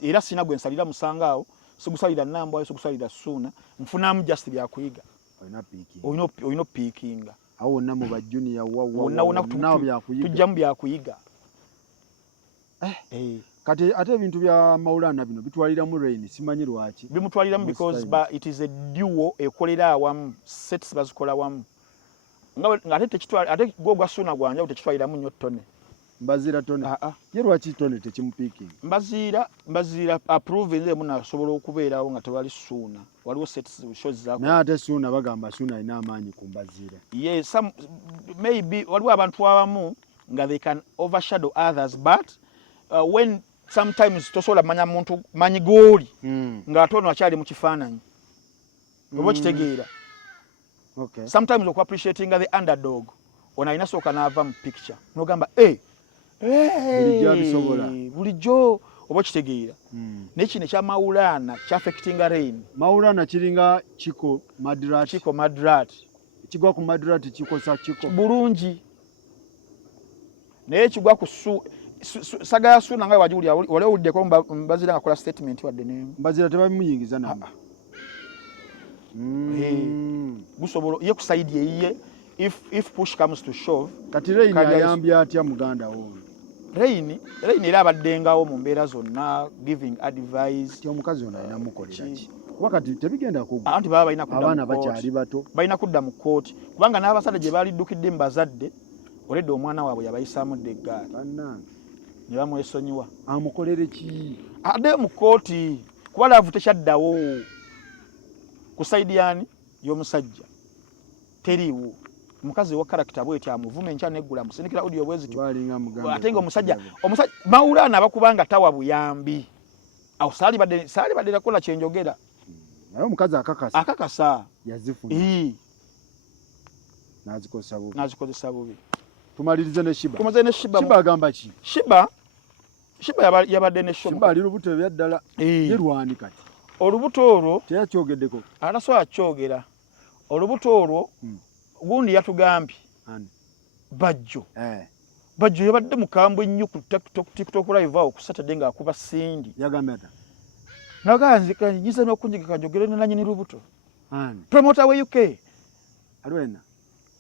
era sina gwe nsalira musanga awo sigusalira Nambo ayo sigusalira Suna nfunamu just byakuyiga oyino peakinga awo namo ba junior wonna byakuyiga tujjamu byakuyiga kati ate ebintu bya Maulana bino bitwalira mu Rain simanyi lwaki bimutwalira because it is a duo ekolera awamu sets bazikola wamu ngate tekitwala ate gwa Suna gwanja tekitwalira mu nnyo tone mbazira tone ye lwaki tone tekimupiking mbazira approve nze muna sobola okubeerawo nga tewali Suna waliwo sets shows zako na ate Suna bagamba Suna ina amaanyi ku mbazira yes some maybe waliwo abantu abamu nga they can overshadow others but when sometimes tosola manya muntu manyi goli nga atono akyali mu kifaananyi obo kitegeera sometimes oku appreciating the underdog ona inasoka nava mu picture nogamba bulijjo obo kitegeera nekine kya Maulana kya affecting Rain Maulana kiringa Chiko Madrat kigwa ku Madrat kikosa Chiko bulungi naye kigwa ku saga ya Suna nga wajuli wale udde ko mbazira ngakola statement wadde ne mbazira tebamuyingiza namba gusobolo ye kusaidi ye if push comes to shove kati Rain ayambya atya muganda wo Rain era abaddengawo mu mbeera zonna giving advice ti omukazi ono alina mukolera ki wakati tebigenda kugwa anti baba balina kudda abaana bakyali bato balina kudda mu kooti kubanga n'abasajja gye baliddukidde mu bazadde oledde omwana waabwe yabayisaamu dde eggaali ne bamwesonyiwa amukolere ki ade mu kooti kuba laavu tekyaddawo ku saidi yani y'omusajja teriiwo omukazi wa karakita bweti amuvume enkya neggula musindikira audio bwezityo ate nga omusajja Maulana abakubanga tawa buyambi awo saali badde nakola kyenjogera naye omukazi akakasa yazifuna nazikozesa bubi tumalirize ne Shiba Shiba agamba ki Shiba yabadde ne show Shiba ali lubuto ebyaddala yerwani kati olubuto olwo teyakyogeddeko atasobola kyogera olubuto olwo gundi yatugambye Bajjo yabadde mukambwe ennyo ku TikTok live awo ku Saturday ng'akuba Sindi yagambye ata naganzika nyiza n'okunjigika njogere ne nanyini lubuto promoter we UK alwena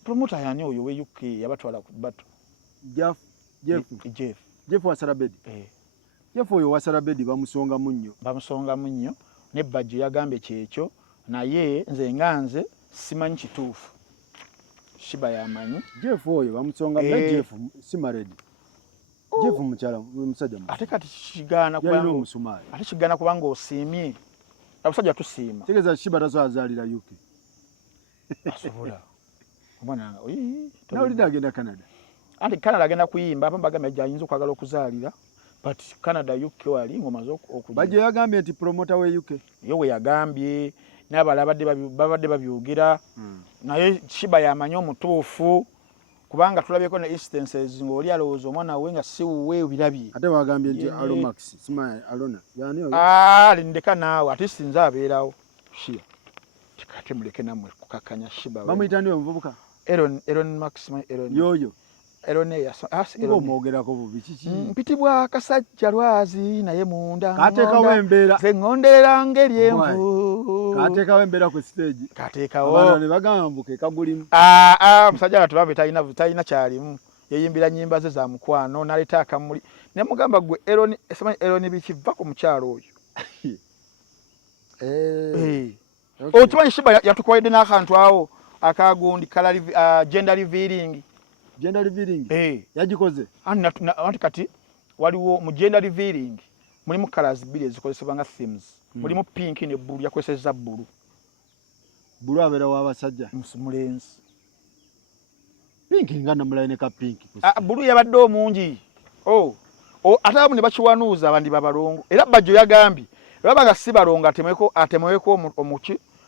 promoter yani oyo we UK yabatwala ku bato Jeff Wasarabedi Jeff oyo Wasarabedi bamusonga munnyo ne Bajjo yagambye kyekyo naye nze nganze simanyi kituufu Shiba yamanyi Jeff oyo bamusonga ne Jeff simaredi Jeff mukyala musajja ate kati kigana kubanga omusumali ate kigana kubanga osiimye abasajja tusiima tegeza Shiba taso azalira UK asobola omwana nawulidde agenda Canada anti Canada agenda kuyimba apa mbagambe ajayinza okwagala okuzaalira but Canada UK wali ngomaze okujja Bajjo yagambye nti promoter we UK yewe yagambye n'abala babadde babyogera naye Shiba yamanyi omutuufu kubanga tulabyeko ne instances ng'oli alowooza omwana we nga si wuwe birabye ate bagambye nti Alomax sima Alona yani lindeka naawe ate sinza abeerawo Shiba tikate muleke namwe kukakanya Shiba bamuyita ndi omuvubuka Elon Max yoyo Elone ng'omwogerako bubi kiki mpitibwa kasajja lwazi naye munda kateekawo embeera ze ŋŋonderera ng'eryenvu kateekawo embeera ku stage kateekawo abaana ne bagamba mbuke kagulimu musajja nga tulabe talina kyalimu yeyimbira nnyimba ze za mukwano n'aleeta akamuli ne mugamba gwe Eloni bikiva ku mukyalo oyo okimanyi Shiba yatukoledde n'akantu awo akagundi gender revealing yagikoze anti kati waliwo mu gender revealing mulimu colors bbiri ezikozesebwa nga themes mulimu pink ne blue yakozesezza blue abeera w'abasajja mulenzi pink nga namulayine ka pink blue yabadde omungi ate abo ne bakiwanuuza abandi babalongo era bajjo yagambye olaba nga si balongo atemweko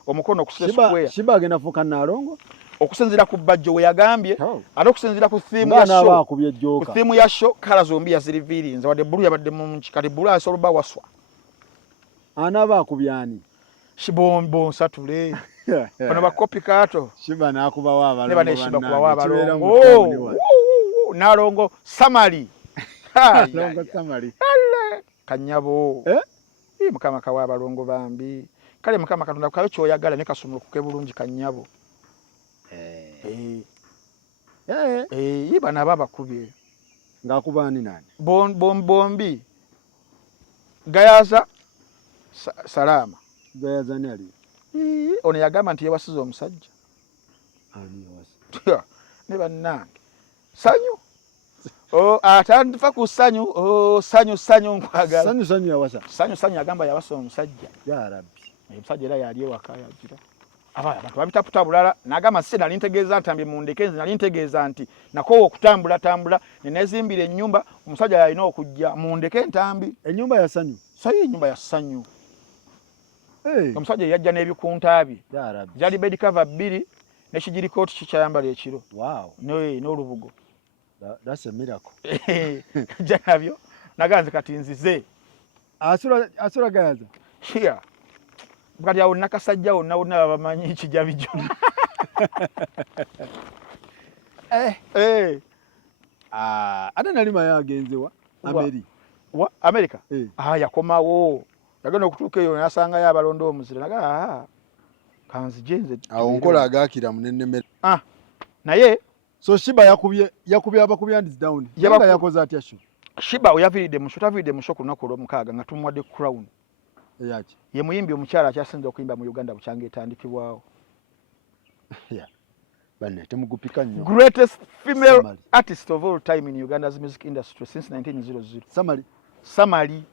omukono okusira square Shiba agenda fuuka naalongo okusinziira ku bajjo we yagambye ate okusinziira ku theme ya show kala zombi yaziriviirinze wadde blue yabadde mungi kati blue asobola ba waswa anaaba akubyani Shibombo nsatule bano bakopi kato Shiba n'akubawo abalongo ne Shiba kubawo abalongo naalongo samali kanyabo mukama kawa abalongo bambi kale mukama katonda kayo kyoyagala ne kasumulukuke bulungi kanyabo bana baba kubye ng'akubaani nani bombi gayaza salama gayaza ne ali ono yagamba nti yewasiza omusajja ani yawasa ne bannange sanyu atandifa ku sanyu sanyu nkwagala sanyu yawasa sanyu yagamba yawasa omusajja ya rabbi omusajja era yali ewaka yagira abantu babitaputa bulala n'agamba si nali ntegeeza ntambi mundeke nali ntegeeza nti nakoowa okutambula nenezimbira ennyumba omusajja yalina okujja mundeke entambi ennyumba ya sanyu ennyumba ya sanyu omusajja yajja n'ebikunta bye gyali bed cover 2 nekigirikooti kikyayambala ekiro n'olubugo that's a miracle jja nabyo naganze kati nzize asura gayaza kati awo nakasajja wonna bamanyi kijja bijjo ate nali maye agenzewa America yakomawo yagenda okutuuka eyo nasangayo abalondo omuzira naga kanzijenze awo nkola agakira munennemera naye so Shiba yakubye abakubi hands down yanga yakoze atya Shiba oyaviridde musho taviridde musho ku lunaku olw'omukaaga nga tumuwadde crown eyaki ye muyimbi omukyala akyasinze okuyimba mu Uganda bukyanga etandikibwawo banne temugupika nnyo greatest female artist of all time in Uganda's music industry since 1900 Samali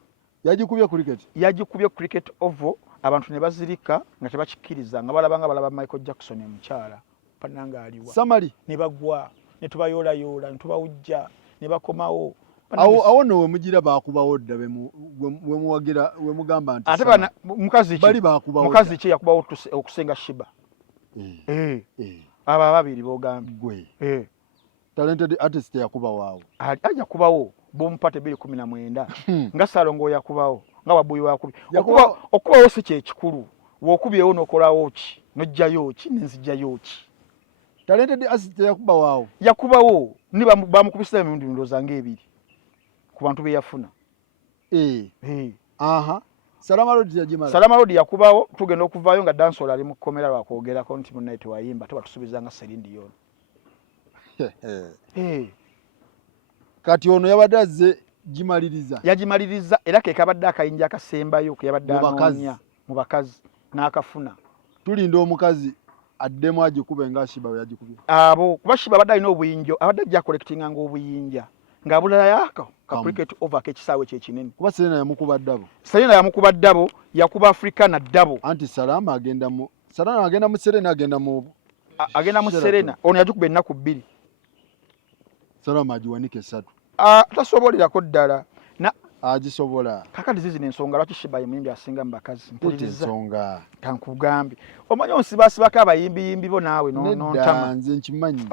yagikubye cricket oval abantu ne bazirika nga tebakikkiriza nga balaba Michael Jackson omukyala pananga aliwa Samali ne bagwa ne tubayoola ne tubawujja ne bakomawo awo no we mugira bakubawo dda we muwagira we mugamba nti ate bana mukazi ki yakubawo okusenga Shiba aba babiri bogambye talented artist yakubawo ajja kubawo bompate 2019 nga Salongo yakubawo nga Wabuyi wakubi okubawo si kyekikulu wokubyewo nokolawo ki nojjayo ki nenzijjayo ki talented artist yakubawo ni bamukubisa emirundi ndoza ng'ebiri ku bantu be yafuna Salama Road yakubawo tugenda okuvaayo nga dansol ali mu komera lwakwogerako nti munaite wayimba tebatusubiza nga Serindi yono kati ono yabadde azze yagimaliriza era kekabadde akayinja akasembayo ke yabadde anoonya mu bakazi n'akafuna tulinda omukazi addemu agikube nga Shiba we yagikubye abo kuba Shiba abadde alina obuyinjo abadde ajja collectinga ng'obuyinja ng'abulala yako ka cricket over k'ekisaawe kyekinene kuba Serena yamukuba ddabo yakuba Africana ddabo anti Salama agenda mu Serena agenda mu Serena ono yagikuba ennaku 2 Salama agiwanike 3 tasobolirako ddala agisobola kakati zizina ensonga lwaki Shiba ye muyimbi asinga mu bakazi mpuliriza kankugambe omanyi onsibasibako abayimbi bo naawe nontama nze nkimanyi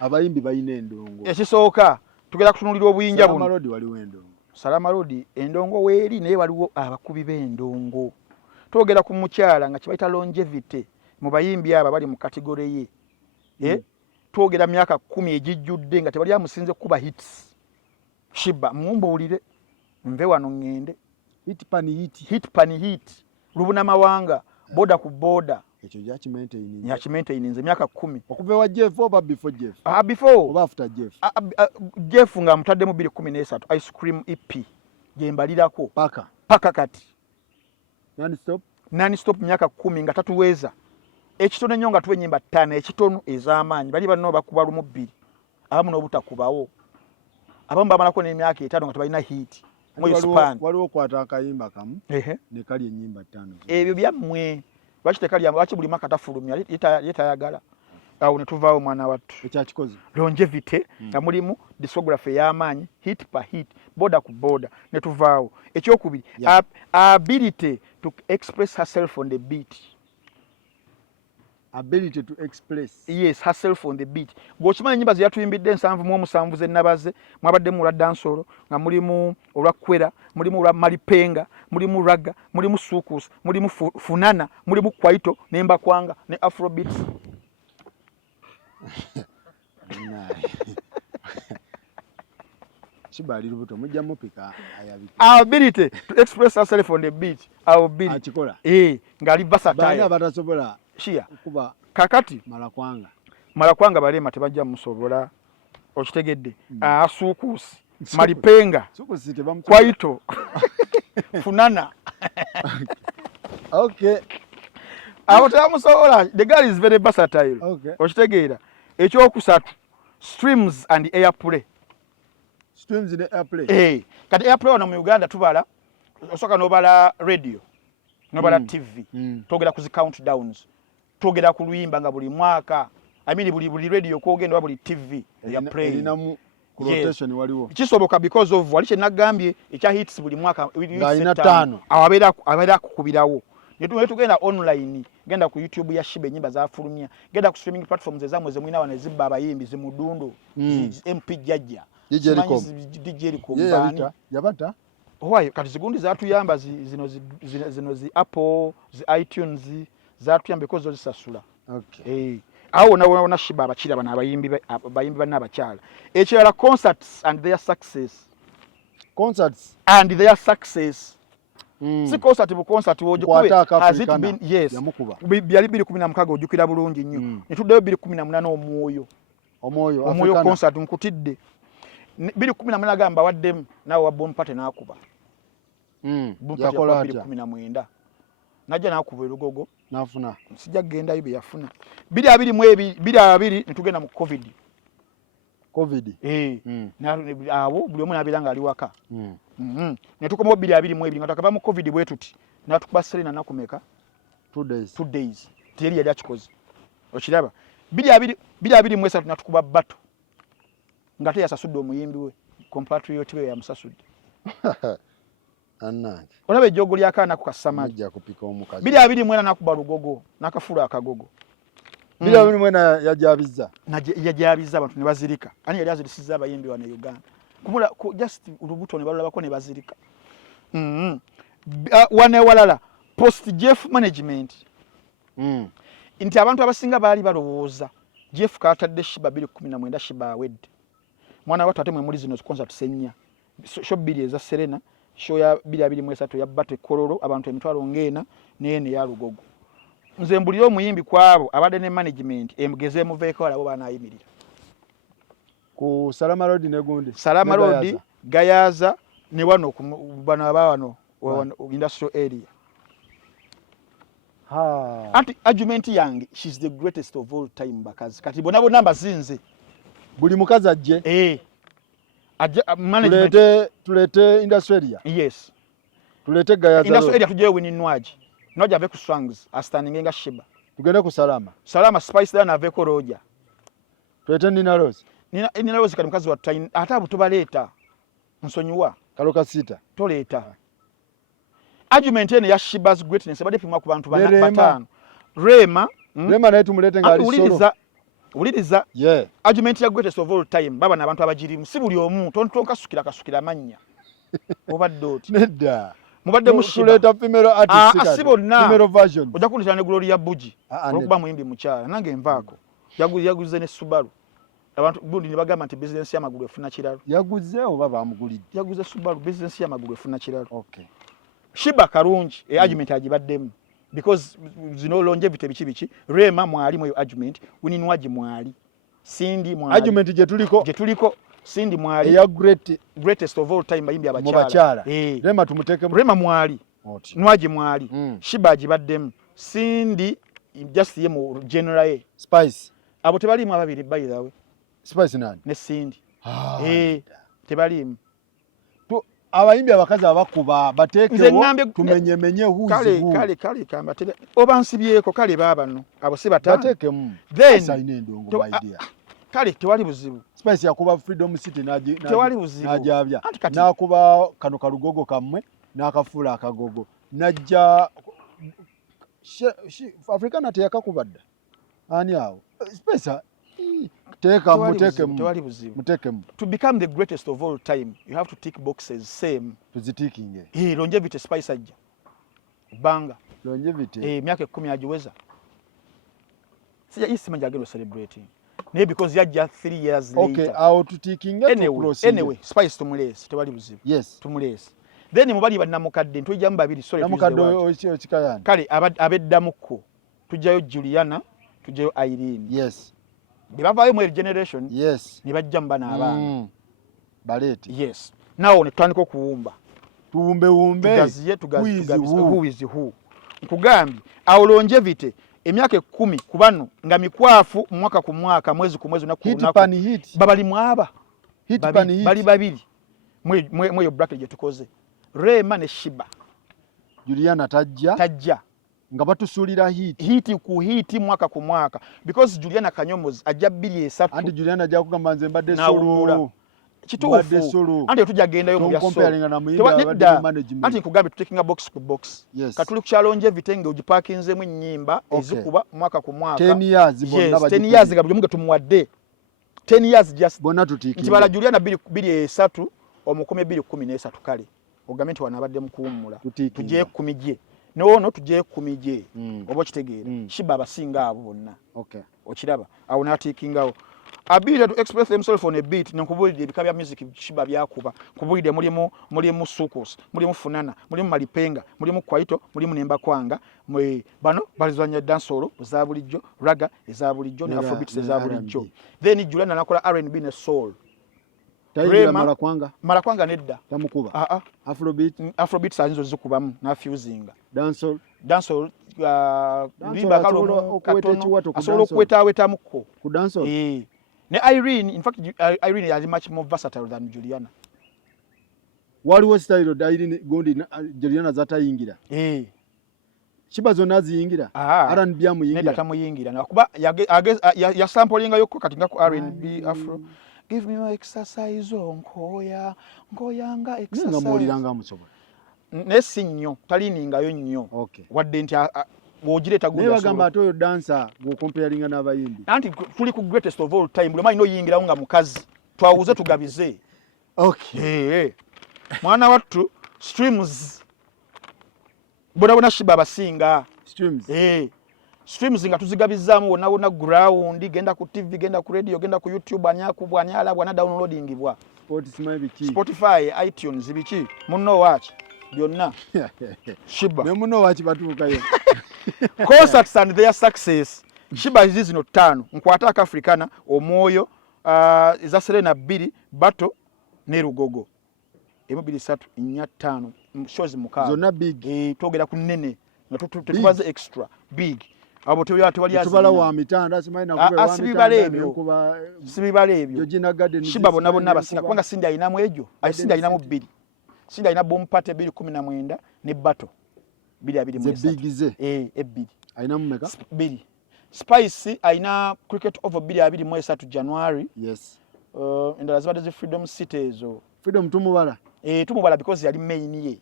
abayimbi balina endongo ekisooka tugenda kutunulira obuyinja buno Salama Road waliwo endongo Salama Road endongo weeri naye waliwo abakubi b'endongo twogera ku mukyala nga kibayita longevity mu bayimbi aba bali mu kategore ye twogera myaka 10 egijjudde nga tebali amusinze kuba hits Shiba mumbuulire nve wano ngende hit Lubuna Mawanga boda ku boda ekyo ya maintain ya maintain emyaka 10 okuva wa Jeff oba before Jeff before oba after Jeff Jeff nga mutadde mu 2013 ice cream EP jembalirako paka kati non stop myaka 10 nga tatuweza ekitono nnyo nga tuwe nyimba 5 ekitono ez'amaanyi bali banno bakuba lumu 2 abamu n'obutakubawo abamu bamalako n'emyaka 5 nga tebalina hit waliwo kwata akayimba kamu ne kali ennyimba 5 ebyo byammwe lwaki tekali lwaki buli maka tafulumya yetayagala awo ne tuvaawo mwana wattu ekyakikoze longevity nga mulimu discography y'amaanyi hit pa hit border ku border ne tuvaawo ekyokubiri ability to express herself on the beat ability to express herself on the beat bw'okimanyi ennyimba ze yatuyimbidde 7 ze nabaze mwabaddemu olwa dansolo nga mulimu olwa kwera mulimu olwa malipenga mulimu raga mulimu sukus mulimu funana mulimu kwaito nemba kwanga ne afrobeats Shibali lubuto mujja mupika ayabiki ability to express herself on the beat ability achikola ngali versatile bana batasobola shia kuba kakati mala kwanga balema tebajja musobola okitegedde sukusi malipenga sukusi tebamu kwaito funana okay awo tebamusobola the girl is very versatile okitegeera ekyokusatu streams and airplay kati airplay wano mu Uganda tubala osoka nobala radio nobala TV togera ku zi countdowns togera ku luyimba nga buli mwaka buli radio kwogenda buli TV ya play elinamu rotation waliwo kisoboka because of wali kyenagambye ekya hits buli mwaka ina 5 awabeera kukubirawo netu tugenda online genda ku YouTube ya Shibe nyimba za fulumya genda ku streaming platforms ezamwe zemwina wana zibba abayimbi zimudundo MP Jajja DJ Rico mbani yabata why kati zigundi zatuyamba zino zi Apple zi iTunes zatuyamba because zisasula awo na Shiba abakira bana abayimbi bana abakyala ekyala concerts and their success si concert bu concert wojukube has it been yes byali 2016 ojukira bulungi nnyo netuddeyo 2018 omwoyo concert nkutidde 2018 agamba waddemu nawe wabon party nakuba yakola 2019 najja nakuba erugogo nafuna sijja genda ibe yafuna 2022 netugenda mu covid awo buli omu nabiranga ali waka netukomawo 2022 nga takava mu covid bwetuti natukuba Serena nakumeka 2 days teri yali akikoze okiraba 2023 natukuba bato nga teyasasudde omuyimbi we compatriot we yamusasudde anange olaba ejjogo lyakaana ku kasama ajja kupika omukazi 2024 nakuba lugogo nakafula akagogo 2024 yajabiza abantu ne bazirika ani yali azirisiza abayimbi wa Uganda kumula just urubuto ne balaba ko ne bazirika wane walala post Jeff management inti abantu abasinga bali balowooza Jeff katadde Shiba 2019 Shiba awedde mwana watu atemwe muri zino concert senya show bili za Serena show ya 2023 ya Bate Kololo abantu emitwalo ngena nene ya lugogo nze mbuliro omuyimbi kwabo abadde ne management emugeze mu vehicle abo banayimirira ku Salama Road ne gundi Salama Road Gayaza ne wano bana abawano industrial area anti argument yange she's the greatest of all time bakazi kati bonabo namba zinze buli mukazi ajje management tulete industrial area yes tulete Gayaza industrial area tuje wininwaji noja veku songs astaninga nga Shiba tugende ku Salama Spice dana veko roja tulete Nina Rose kali mukazi wa time ata butubaleta nsonyiwa kaloka sita toleta argument ene ya Shiba's greatness bade pimwa ku bantu batano Rema naye tumulete nga ali solo uliriza argument ya greatest of all time baba na abantu abajirimu si buli omu tontonka kasukira manya obadot nedda mubadde mushiba tuleta female artist asibonna female version ojakulita ne Gloria Buji okuba muyimbi mukyala nange nvaako yaguze ne Subaru abantu bundi ne bagamba nti business y'amagulu efuna kiralo yaguzeewo baba amugulidde yaguze Subaru business y'amagulu efuna kiralo Shiba karungi argument agibaddemu because zino longevity bichi Rema mwali mu argument Wininwaji mwali Cindy mwali argument je tuliko Cindy mwali ya greatest of all time bayimbi abachala Rema tumuteke Rema mwali Nwaji mwali Shibaji baddemu Cindy just ye mu general Spice abo tebalimu ababiri by the way Spice nani ne Cindy tebalimu abayimbi abakazi abakuba batekewo tumenyemenye huzi kale kamba tebe obansibyeko kale baba no abo si batano batekemu then saine ndongo by idea kale tewali buzibu Spice yakuba Freedom City tewali buzibu najabya nakuba kano kalugogo kamwe nakafula akagogo najja Africana teyakakubadda ani awo Spice teka mutekemu to become the greatest of all time you have to tick boxes same tuzitikinge longevity Spice ajja banga longevity miaka 10 ajiweza sija isimanja agero celebrating ne because yajja 3 years later okay awo tutikinge anyway Spice tumulesi tewali buzibu yes tumulesi then mubali banamukadde ntujja mbabiri sorry namukadde okikayana kale abeddamuko tujjayo Juliana tujjayo Irene yes bebavayo mu generation yes ne bajja mbana abaana baleti yes nawo ne tutandika okuwumba tuwumbe tugaziye who is who nkugambye awo longevity emyaka 10 kubano nga mikwafu mwaka ku mwaka mwezi ku mwezi babali mwaba bali babiri mwe bracket je tukoze Rema ne Shiba Juliana tajja nga batusulira hiti ku hiti mwaka ku mwaka because Juliana Kanyomozi ajja 2 anti Juliana ajja kugamba nze mbadde solo kituufu anti tujja genda yo mu byaso anti kugambe tutekinga box ku box katuli ku challenge vitenge ujipakinze mu nyimba ezikuba mwaka ku mwaka 10 years bonna 10 years nga buli tumuwadde 10 years just bonna tutikinga kibala Juliana 2 omukome 213 kale ogamenti wanabadde mukuumula tujye 10 je no tujye 10 je obo kitegeera Shiba abasinga abo bonna okiraba awo natikingawo ability to express themselves on a beat nkubulide bikabya music Shiba byakuba kubulide mulimu Sukus mulimu Funana mulimu Malipenga mulimu Kwaito mulimu Nemba Kwanga bano balizanya dancehall za bulijjo raga eza bulijjo ne afrobeat za bulijjo then Juliana nakola R&B ne soul Rema mara kwanga nedda tamukuba afrobeat sanzo zikubamu na fusinga dancehall liba kalo katono asolo kweta muko ku dancehall ne Irene in fact Irene is much more versatile than Juliana waliwo style Irene gondi Juliana zatayingira Shiba zonna ziyingira R&B amuyingira neda tamuyingira nakuba ya samplinga yokko katinga ku R&B afro give me my exercise onkoya ngoyanga exercise ngamuliranga musobola nesi nnyo taliningayo nnyo wadde nti wojireta gudu bagamba atoyo dancer go comparing n'abayimbi anti tuli ku greatest of all time buli mayino yingira nga mukazi twawuze tugabize mwana wattu streams bona Shiba basinga streams nga tuzigabizamu wona ground genda ku TV genda ku radio genda ku YouTube anyala bwana downloading bwa Spotify iTunes biki munno watch byonna Shiba ne munno watch batuukayo concerts and their success Shiba zino 5 nkwata ka Africana omwoyo za Serena 2 bato ne Rugogo ebo 2 3 4 5 shows mukaga zona big togera ku nene tubaze extra big abo tewali tubala wa mitanda simaina kuba wa mitanda sibibale ebyo Georgina Garden Shiba bonna basinga kubanga Cindy ayinamu ejo Cindy ayinamu 2 Cindy ayina bomb party 219 ne bato 2 2 ayinamu meka 2 Spice ayina cricket over 2 January yes endala zibadde Freedom City ezo Freedom tumubala tumubala because yali main ye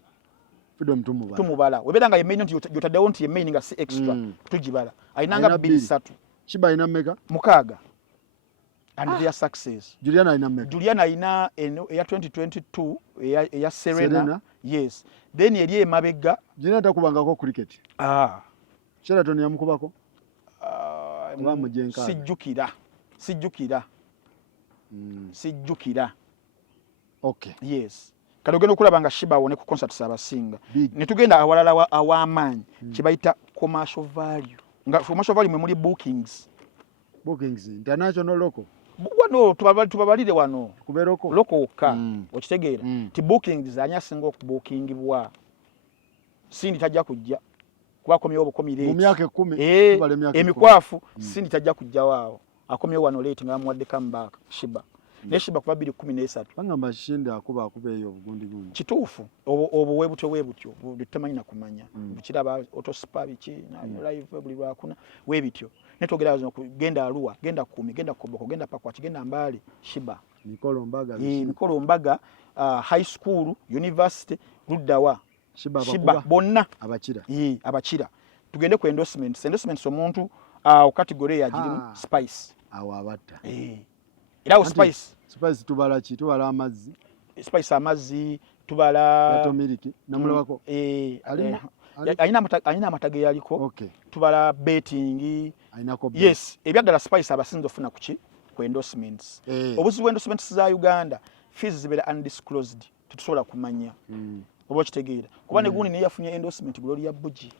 Freedom tumubala webedanga ye main yotadde nti ye main nga si extra tujibala ayinanga 2 Shiba ayina meka mukaga and their success Juliana ayina meka Juliana ayina ya 2022 ya Serena yes then yali emabega Juliana takubangako cricket Sheraton yamukubako sijjukira okay yes kale ogenda okulaba nga Shiba awone ku concert abasinga ne tugenda awalala aw'amaanyi kibayita commercial value nga commercial value mwe muli bookings international local wano tubabalire wano kuberoko lokoka okitegeera ti bookings anyasinga okubookingibwa sindi tajja kujja kubakomyewo obukomire mu myaka 10 tubale myaka emikwafu sindi tajja kujja wao akomyewo wano late nga bamuwadde comeback Shiba ne Shiba kuba 2013 bangamba shinda akuba eyo obugundi gundi kituufu obwo webutyo bitamanyi na kumanya bukiraba autospa biki na live buli lwakuna webityo netogera zo kugenda Arua genda Kumi genda Koboko genda Pakwa kigenda Mbale Shiba Mikolo Mbaga high school university ruddawa Shiba bonna abachira tugende ku endorsements omuntu category ya jirimu spice awo abatta era spice tubala ki tubala amazzi spice amazzi tubala miliki namulabako ayina amatage yaliko okay tubala betting ainako yes ebyaddala spice abasinzo funa kuki ku endorsements obuzibu endorsements za Uganda fees zibera undisclosed tutusobola kumanya obo kitegeera kuba ne gundi ne yafunye endorsement Gloria Buji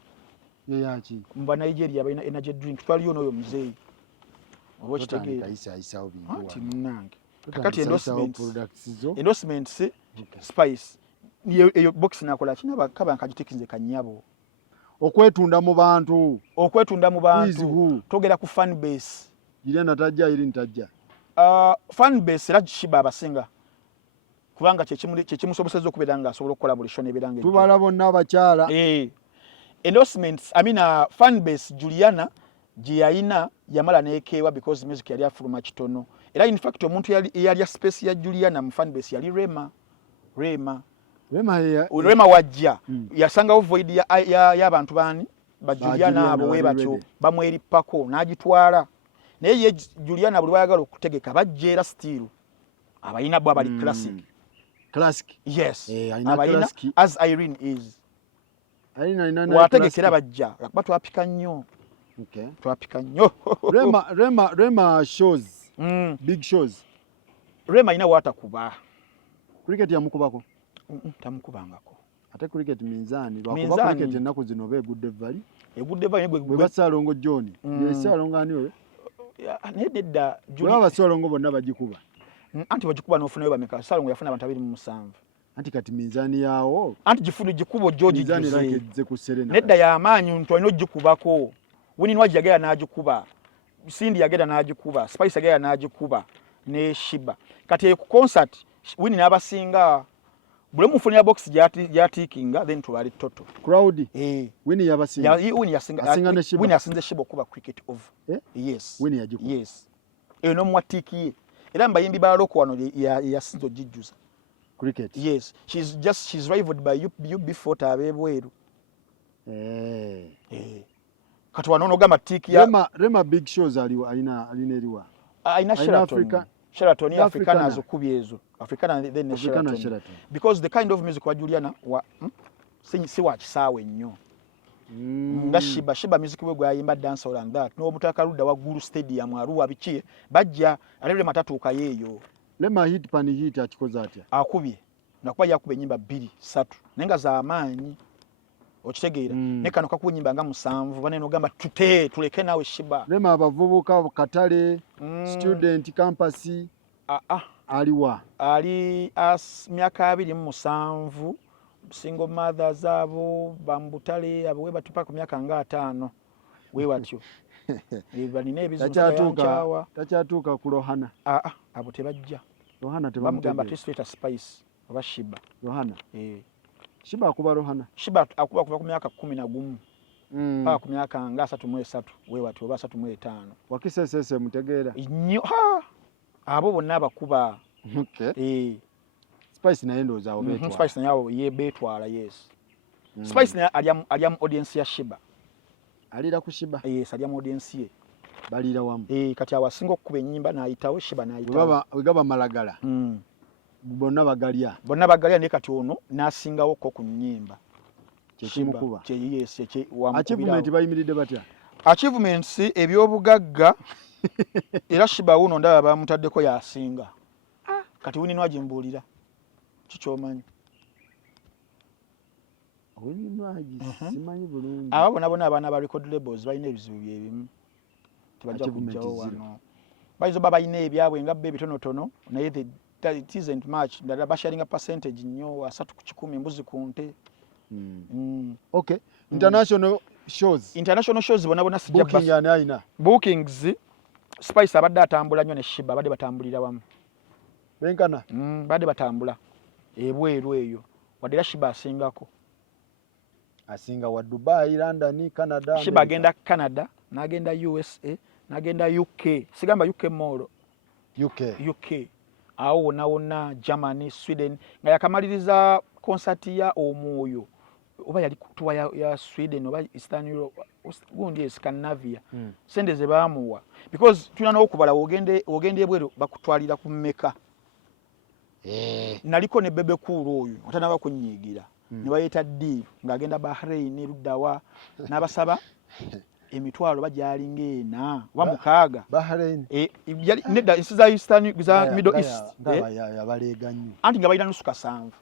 yaki mba Nigeria bayina energy drink twaliyo n'oyo muzeeyi obo kitegeera isa obingo ati mnange kakati endorsements spice eyo box nakola kina bakaba nkagitikinze kanyabo okwetunda mu bantu togera ku fan base iri natajja iri ntajja fan base era Shiba abasinga kubanga kyekimusoboseza okubeera nga asobola collaboration ebiranga tubala bonna abakyala endorsements fan base Juliana giyayina yamala nekewa because music yali afuluma kitono era in fact omuntu yali space ya Juliana mu fan base yali Rema wajja yasanga void ya bantu bani ba Juliana abo webatyo bamweripako n'agitwala naye Juliana buli bayagala okutegeka bajjera still abayina bwa bali classic yes abayina as Irene is wategekera bajja batwapika nnyo twapika nnyo Rema shows big shows Rema ina watakuba cricket yamukubako tamukubangako ate cricket minzani lwakuba cricket ennaku zino begudde vali gwe basalongo John yesalongo ani we nedda Julia basalongo bonna bagikuba anti bagikuba n'ofunayo bameka salongo yafuna abantu 27 anti kati minzani yawo anti gifunu gikubo George Jose ku Serena nedda ya maanyi nto ino gikubako wini nwaji yagera n'agikuba Cindy yagera n'agikuba Spice yagera n'agikuba ne Shiba kati ku concert wini n'abasinga bule mufunya box jatikinga then tubali toto crowd wini yabasinga wini yasinga wini yasinze Shiba okuba cricket of yes wini yagikuba yes eno mwatiki era mbayimbi ba loko wano yasinzo jijjuza cricket yes she's rivaled by you before tabebweru kati wano gamba tiki ya Rema big shows aliwa alina eriwa aina Sheraton Africana azokubyezo Africana then Sheraton because the kind of music wa Juliana wa si wa kisawe nnyo nga Shiba music we gwayimba dance all that no butaka ludda wa Guru Stadium Arua bikie bajja alele matatuuka yeyo Rema hit pani hit akikoza atya akubye nakuba yakube nyimba 2 3 nenga za amaanyi okitegeera ne kano kakunyimba nga 7 baneno gamba tuleke nawe Shiba Rema abavubuka katale student campus aliwa ali myaka 27 single mothers abo bambutale abo we batupa ku myaka nga 5 we watyo banine ebizuka takyatuuka ku Rohana abo tebajja Rohana tebamugamba Twisted Spice oba Shiba Rohana Shiba akuba Rohana Shiba akuba kuva ku myaka 11 ku myaka nga 33 we watyo oba 35 wakisesese mutegeera nnyo abo bonna abakuba Spice naye ndowooza awo betwala Spice naye ye betwala yes Spice naye alya mu audience ya Shiba alira ku Shiba yes alya mu audience ye balira wamu kati awasinga okukuba ennyimba n'ayitawo Shiba n'ayitawo wegaba malagala bonna bagalya naye kati ono n'asingawo ko ku nnyimba kyekimukuba yes achievement bayimiridde batya achievements ebyobugagga era Shiba uno ndaba bamutaddeko yasinga kati wini nwajimbuulira kikyomanyi Nwagi simanyi bulungi. Abo bona abaana ba record labels balina ebizibu byebimu. Tebajja kujjawo wano. Bayinza baba balina ebyabwe nga bbe bitonotono naye it isn't much. Ndala basharinga percentage nnyo 3 ku 10 mbuzi ku nte. Okay. International shows bona sijja booking yani aina. Bookings Spice abadde atambula nnyo ne Shiba abadde batambulira wamu. Benkana. Badde batambula. Ebweru eyo. Wadde Shiba asingako. Asinga wa Dubai, London, Canada. Shiba agenda Canada, n'agenda USA, n'agenda UK. Sigamba UK molo. UK. Awo wonna Germany, Sweden. Nga yakamaliriza concert ya Omwoyo. Oba yali kutuwa ya Sweden oba Eastern Europe. Gundi Scandinavia. Sende ze baamuwa. Because tulina n'okubala ogende ebweru bakutwalira ku Mecca. Naliko ne Bebe Cool oyo otanaba kunyigira. Ne bayita D ng'agenda Bahrain luddawa n'abasaba emitwalo bajalinga ena wa mukaaga Bahrain yali nedda ensi za Eastern za Middle East yabalega nnyo anti nga balina nusu kasanvu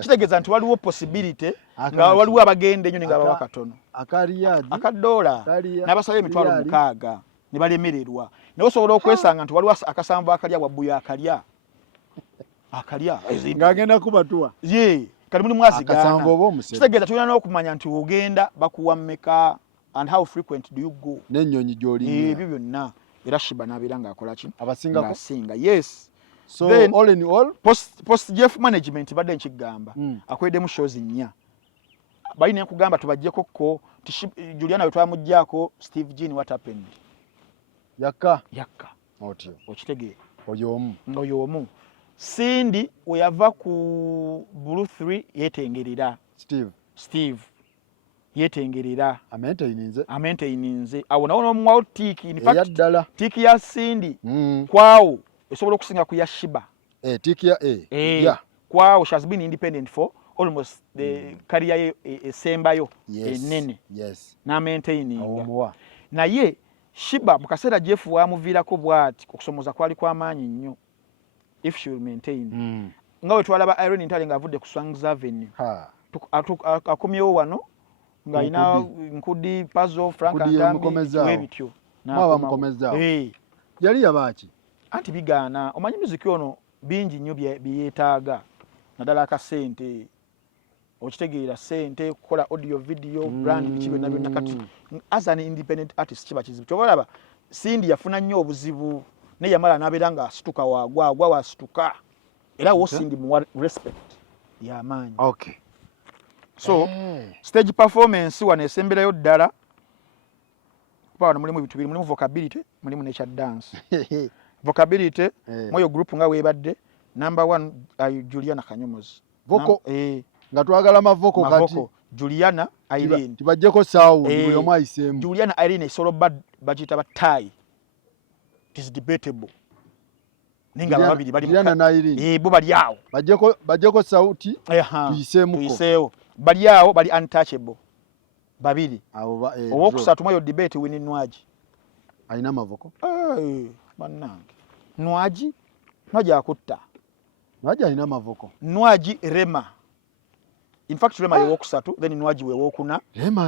kitegeeza nti waliwo possibility nga waliwo abagenda ennyo nga bawa katono akadola n'abasaba emitwalo mukaaga ne balemererwa naye osobola okwesanga nti waliwo akasanvu akalya wabbuya akalya ng'agenda kubatuwa kali muli mwazi gana kitegeeza tulina n'okumanya nti ogenda bakuwa mmeka and how frequent do you go n'ennyonyi gy'olinnya ebyo byonna era Shiba n'abeera ng'akola ki abasinga yes so then, all in all post Jeff management badde nkigamba akweddemu shows 4 balina nkugamba tubajjeko ko Juliana we twamuggyako Steve Jean what happened yakka otyo okitegeera oyo omu Cindy we yava ku Blue 3 yetengerera Steve yetengerera amantaininze awo nawo n'omuwawo tiki in fact tiki ya Cindy kwawo esobola okusinga ku ya Shiba tiki ya kwawo she has been independent for almost the career esembayo enene n'amantaininga naye Shiba mu kaseera Jeff wamuviirako bw'ati okusomoza kwali kw'amaanyi nnyo if she will maintain nga we twalaba Irene Ntale ng'avudde ku Swangs Avenue akomyewo wano ng'alina Nkudi Puzzle Frank Antambi webityo yali yabaaki anti bigaana omanyi muziki ono bingi nnyo byeyeetaaga naddala akasente okitegeera sente kukola audio video brand biki byonna byonna kati as an independent artist kiba kizibu kyobalaba Cindy yafuna nnyo obuzibu ne yamala n'abeera nga asituka wagwa wasituka era wo Cindy mu respect y'amaanyi so stage performance wano esemberayo ddala kuba wano mulimu ebintu biri mulimu vocability mulimu nature dance vocability moyo group nga weebadde number 1 Juliana Kanyomozi nga twagala mavoko kati Juliana Irene tibajjeko sound buli omu ayiseemu Juliana Irene solo bagita batai it is debatable ninga babiri bali Juliana na Irene bo bali awo bajjeko sauti tuyiseemuko bali awo bali untouchable babiri abo owokusatu moyo debate wini Nwagi alina mavoko bannange Nwagi akutta Nwagi alina mavoko Nwagi Rema in fact Rema yewokusatu then Nwagi wewokuna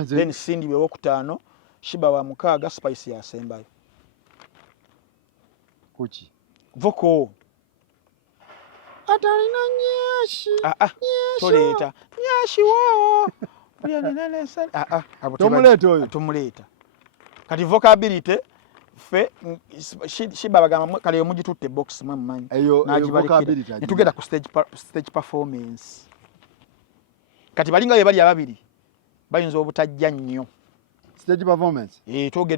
then Cindy wewokutaano Shiba wa mukaaga Spice yasembayo kuki voko atalina nyashi toleta nyashi wao tomuleta oyo tomuleta kati vocability fe Shiba bagamba kale omugitutte box mwe mmanyi vocability netugenda ku stage performance kati balinga bali ababiri bayinza obutajja nnyo stage performance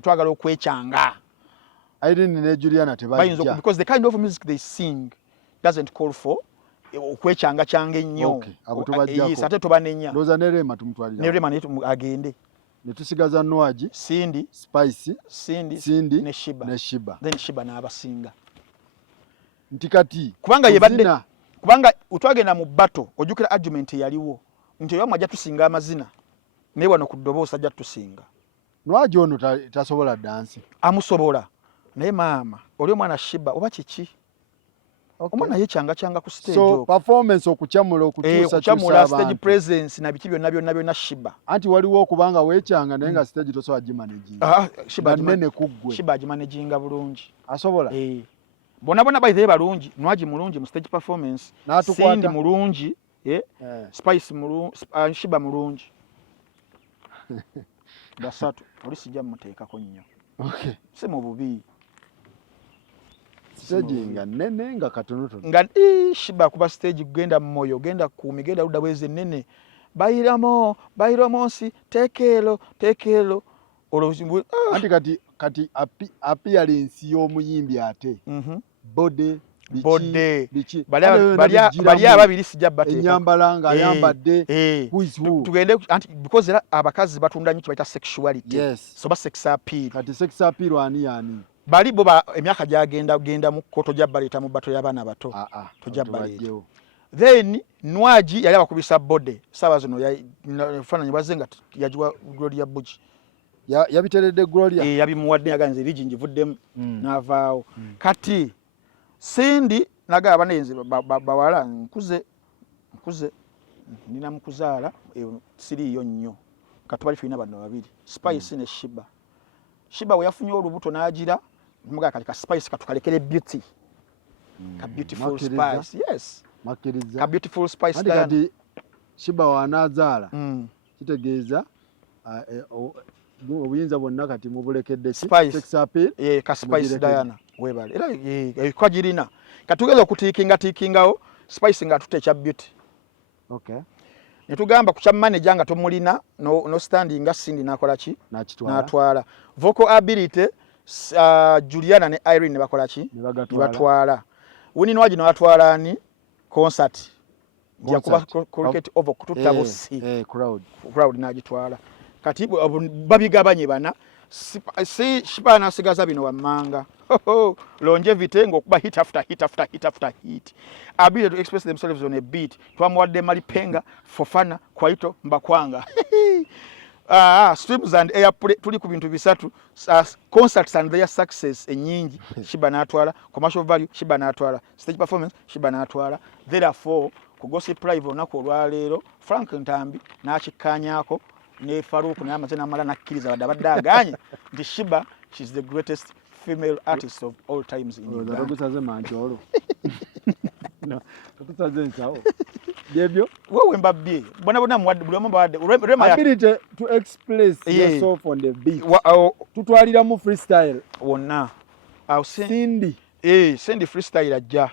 twagala okwekyanga Irene ne Juliana tebajja because the kind of music they sing doesn't call for okwekyanga kyange nnyo ate tobanenya ndoza ne Rema tumutwalira agende netusigaza Nwagi Cindy Spice Cindy ne Shiba then Shiba n'abasinga nti kati kubanga yebadde kubanga utwagenda mu battle ojukira argument yaliwo nti yamwe ajja tusinga amazina naye wano ku ddoboosa ajja tusinga Nwagi ono tasobola dansi amusobola naye maama oli omwana Shiba oba kiki omwana yekyanga ku stage so performance okukyamula okukyamula stage presence na biki byonna Shiba anti waliwo okubanga weekyanga naye nga stage tosobola gimanaging Shiba nene kuggwe Shiba agimanaginga bulungi asobola bona bayithe balungi Nwagi mulungi mu stage performance Cindy mulungi Spice mulungi Shiba mulungi basatu oli sijja muteekako nnyo si mu bubi stage nga nene nga katonotono nga Shiba kuba stage genda moyo genda kumi genda luda bweze nene bayiramo nsi tekeelo anti kati appearance y'omuyimbi ate bode bali ababiri sijja bateeka enyambala nga ayambadde tugende anti because era abakazi batunda nnyo kibayita sexuality so ba sex appeal kati sex appeal ani bali bo emyaka gyagenda mu koto jja baleeta mu bato y'abaana bato tojja baleeta then Nwagi yali abakubisa bode saba zino yafananyi bazenga yajiwa Gloria Buji yabiteredde Gloria yabimuwadde yaganze ebigi njivuddemu n'avaawo kati Cindy nagaba nenze bawala nkuze nina mukuzaala siriyo nnyo katubali fina bano babiri Spice ne Shiba we yafunye olubuto n'agira muga kali ka Spice katukalekere beauty ka beautiful Spice makiriza ka beautiful Spice kati Shiba wanazaala kitegeeza obuyinza bonna kati mubulekedde sex appeal ka Spice Diana webale era kwa jirina katugeza okutikingawo Spice nga tutecha beauty netugamba kucha manager nga tomulina no standing nga Cindy nakola ki natwala vocal ability Juliana ne Irene bakola ki batwala wini Nwagi natwala ani concert yakuba cricket over kututabo crowd najitwala kati babigabanye bana si Shiba nasigaza bino wamanga longevity ngokuba hit after hit ability to express themselves on a beat twamuwadde Malipenga Fofana Kwaito Mbakwanga streams and airplay tuli ku bintu bisatu concerts and their success enyingi Shiba natwala commercial value Shiba natwala stage performance Shiba natwala therefore ku gossip live onako olwaleero Frank Ntambi n'akikanyako ne Farouk ne amazina amala nakkiriza badaganye ndi Shiba she's the greatest female artist of all times in Uganda. Ndakusaze manchoro. No, ndakusaze nsawo. Byebyo wewe mbabye bona mwadi buli omba wade rema ability to express yourself on the beat. Tutwalira mu freestyle wonna Cindy Cindy freestyle ajja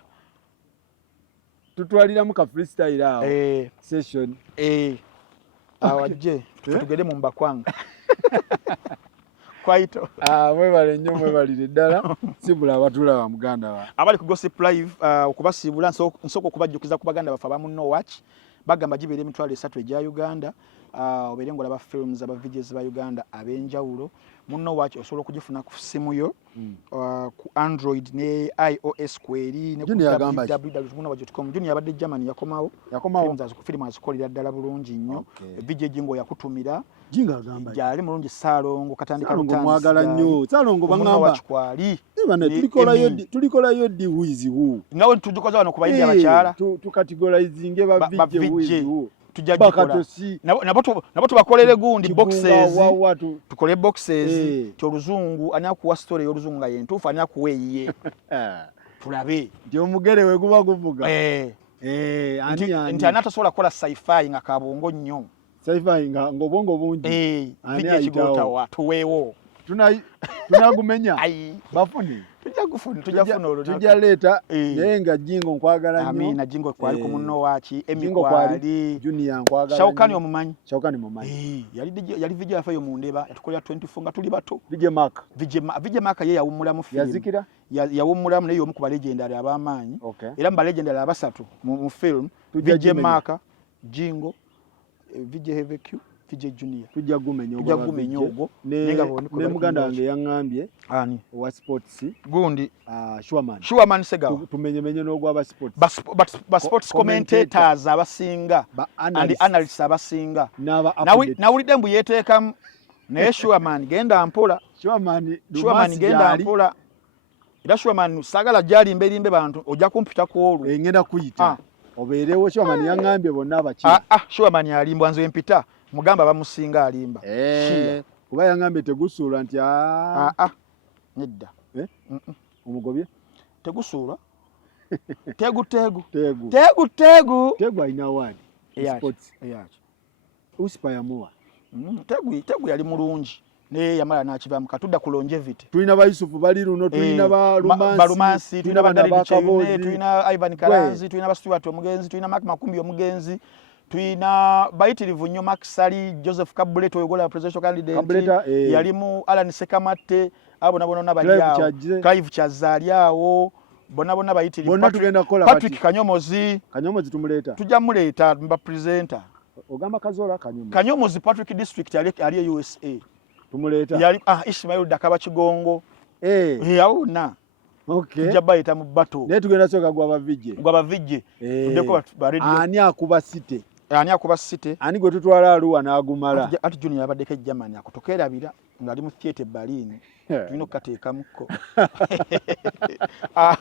tutwalira mu ka freestyle awo session awajje tutugede mu Mbakwanga Kwaito mwebalire ddala sibula abatula ba muganda wa abali ku gossip live okubasibula nsoko kubajjukiza ku baganda bafa bamu no watch bagamba gibere emitwalo 3 egya Uganda oberengola ba films aba videos ba Uganda abenjawulo munno watch osobola kugifuna ku simu yo ku Android ne iOS kweri ne ku www.munowatch.com Junior abadde Germany yakomawo films azikolera ddala bulungi nnyo video jingo yakutumira jinga agamba jali mulungi Salongo katandika lutanzi mwagala nnyo Salongo bangamba kwali bana tulikola yodi wizi huu ngawe tujukoza wano kubayindi abakyala tukategorizinge ba wizi huu tujajikola nabo bakolere gundi boxes tukole boxes kyoluzungu anakuwa story y'oluzungu nga yentufu anakuweyiye tulabe ndio mugere we kuba kuvuga ani nti anatasobola kola sci-fi nga kabongo nnyo sci-fi nga ngobongo bungi vije kigota wa tuwewo tunagumenya bafuni tujaleta yenga jingo nkwagala nnyo amina jingo kwali ku munno wachi emikwali Junior nkwagala Shaukani omumanyi yali vije afayo mu ndeba yatukolera 24 nga tuli bato vije maka ye yawumula mu film yazikira yawumula mu yomu ku legendary abamanyi era mba legendary abasatu mu film vije maka jingo vije HVQ vije Junior tujja gumenya ogwo ne muganda wange yangambye ani wa sports gundi Shuaman Segawa tumenye n'ogwa ba sports ba sports commentators abasinga and analysts abasinga nawulidde mbu yeteekamu naye Shuaman genda mpola Shuaman genda mpola era Shuaman sagala jali imbe bantu ojja kumpita ku olwo ngenda kuyita obeerewo Shuaman yangambye bonna abakira Shuaman alimbwa nze empita mugamba bamusinga alimba kuba yangambye tegusuula nti nedda omugobye tegusuula tegu alina awadi sports uspa yamuwa tegu yali mulungi naye yamala n'akivaamu katudda ku longevity. Tulina ba Yusufu bali luno, tulina ba Lumansi, tulina ba David Cheyune, tulina Ivan Karanzi, tulina ba Stuart Omugenzi, tulina Mark Makumbi Omugenzi, tulina bayitirivu nnyo Maxali, Joseph Kabuleta oyogola presidential candidate, yalimu Alan Sekamate, abo nabona bali awo, Clive Chazali awo, bona bayitirivu Patrick Kanyomozi tumuleeta. Tujja muleeta mba presenter. Ogamba Kazola Kanyomozi Patrick district ali USA. Tumuleeta. Yali Ismail Dakaba Kigongo. Yawona. Okay. Jabayita mu battle. Ne tugenda soka gwa bavijje. Tudeko ba radio. Ani akuba site. Ani gwe tutwala aluwa n'agumala. Ati Junior abadeke Germany akutokera bira ngali mu theater Berlin. Tulino kateeka muko.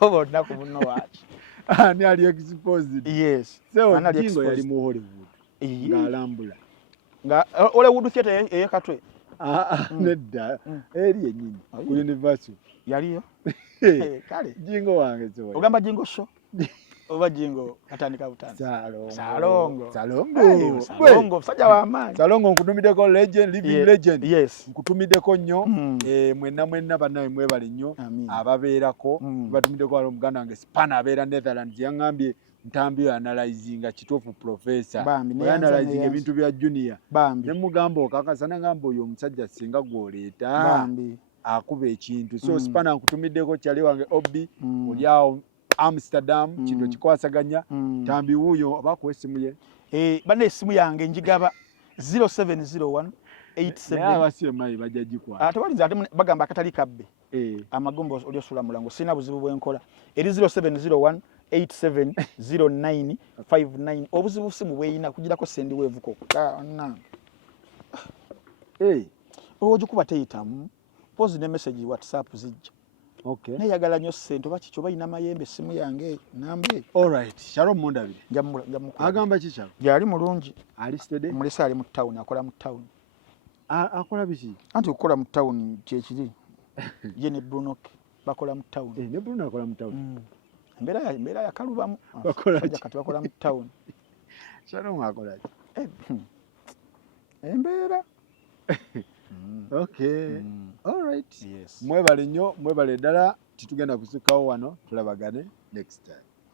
Bonna ku muno wachi. Ani ali exposed. Yes. So Jingo yali mu Hollywood. Ng'alambula. Nga Hollywood theater eyekatwe. Nedda eri yennyini ku Universal yaliyo kale Jingo wange so ogamba Jingo show oba Jingo katandika butani Salongo sajja wa amaanyi Salongo nkutumiddeko legend living legend yes nkutumiddeko nnyo mwenna bannaye mwebale nnyo ababeerako batumiddeko wali omuganda wange Spana abeera Netherlands yangambye ntambi analyzing kituufu professor analyzing ebintu bya junior ne mugamba okakasana ngamba oyo omusajja singa gwoleeta akuba ekintu so Spana nkutumiddeko kyali wange Obi oli awo Amsterdam kintu kikwasaganya ntambi wuuyo abakuwa essimu ye bana essimu yange njigaba 0701 87 abasiye mayi bajja gikwa tewaliza ate bagamba akatali kabbe amagombo oli osula mulango sina buzibu bwenkola eri 0701 870959 obuzibu simu bweyina kugirako sendi wevuko na ojo kuba teyitamu pose ne message WhatsApp zijja okay ne yagala nnyo sente oba kicho bayina mayembe simu yange nambe all right Sharon Mondabire jamu agamba kicha yali mulungi ali stede mulisa ali mu town akola mu town akola biki anti ukola mu town kyekiri ye ne Bruno bakola mu town ne Bruno akola mu town Mbera ya kalubamu bakola kati bakola mu town Sharon akola embera okay all right yes mwebale nnyo mwebale ddala titugenda kusikawo wano tulabagane next time.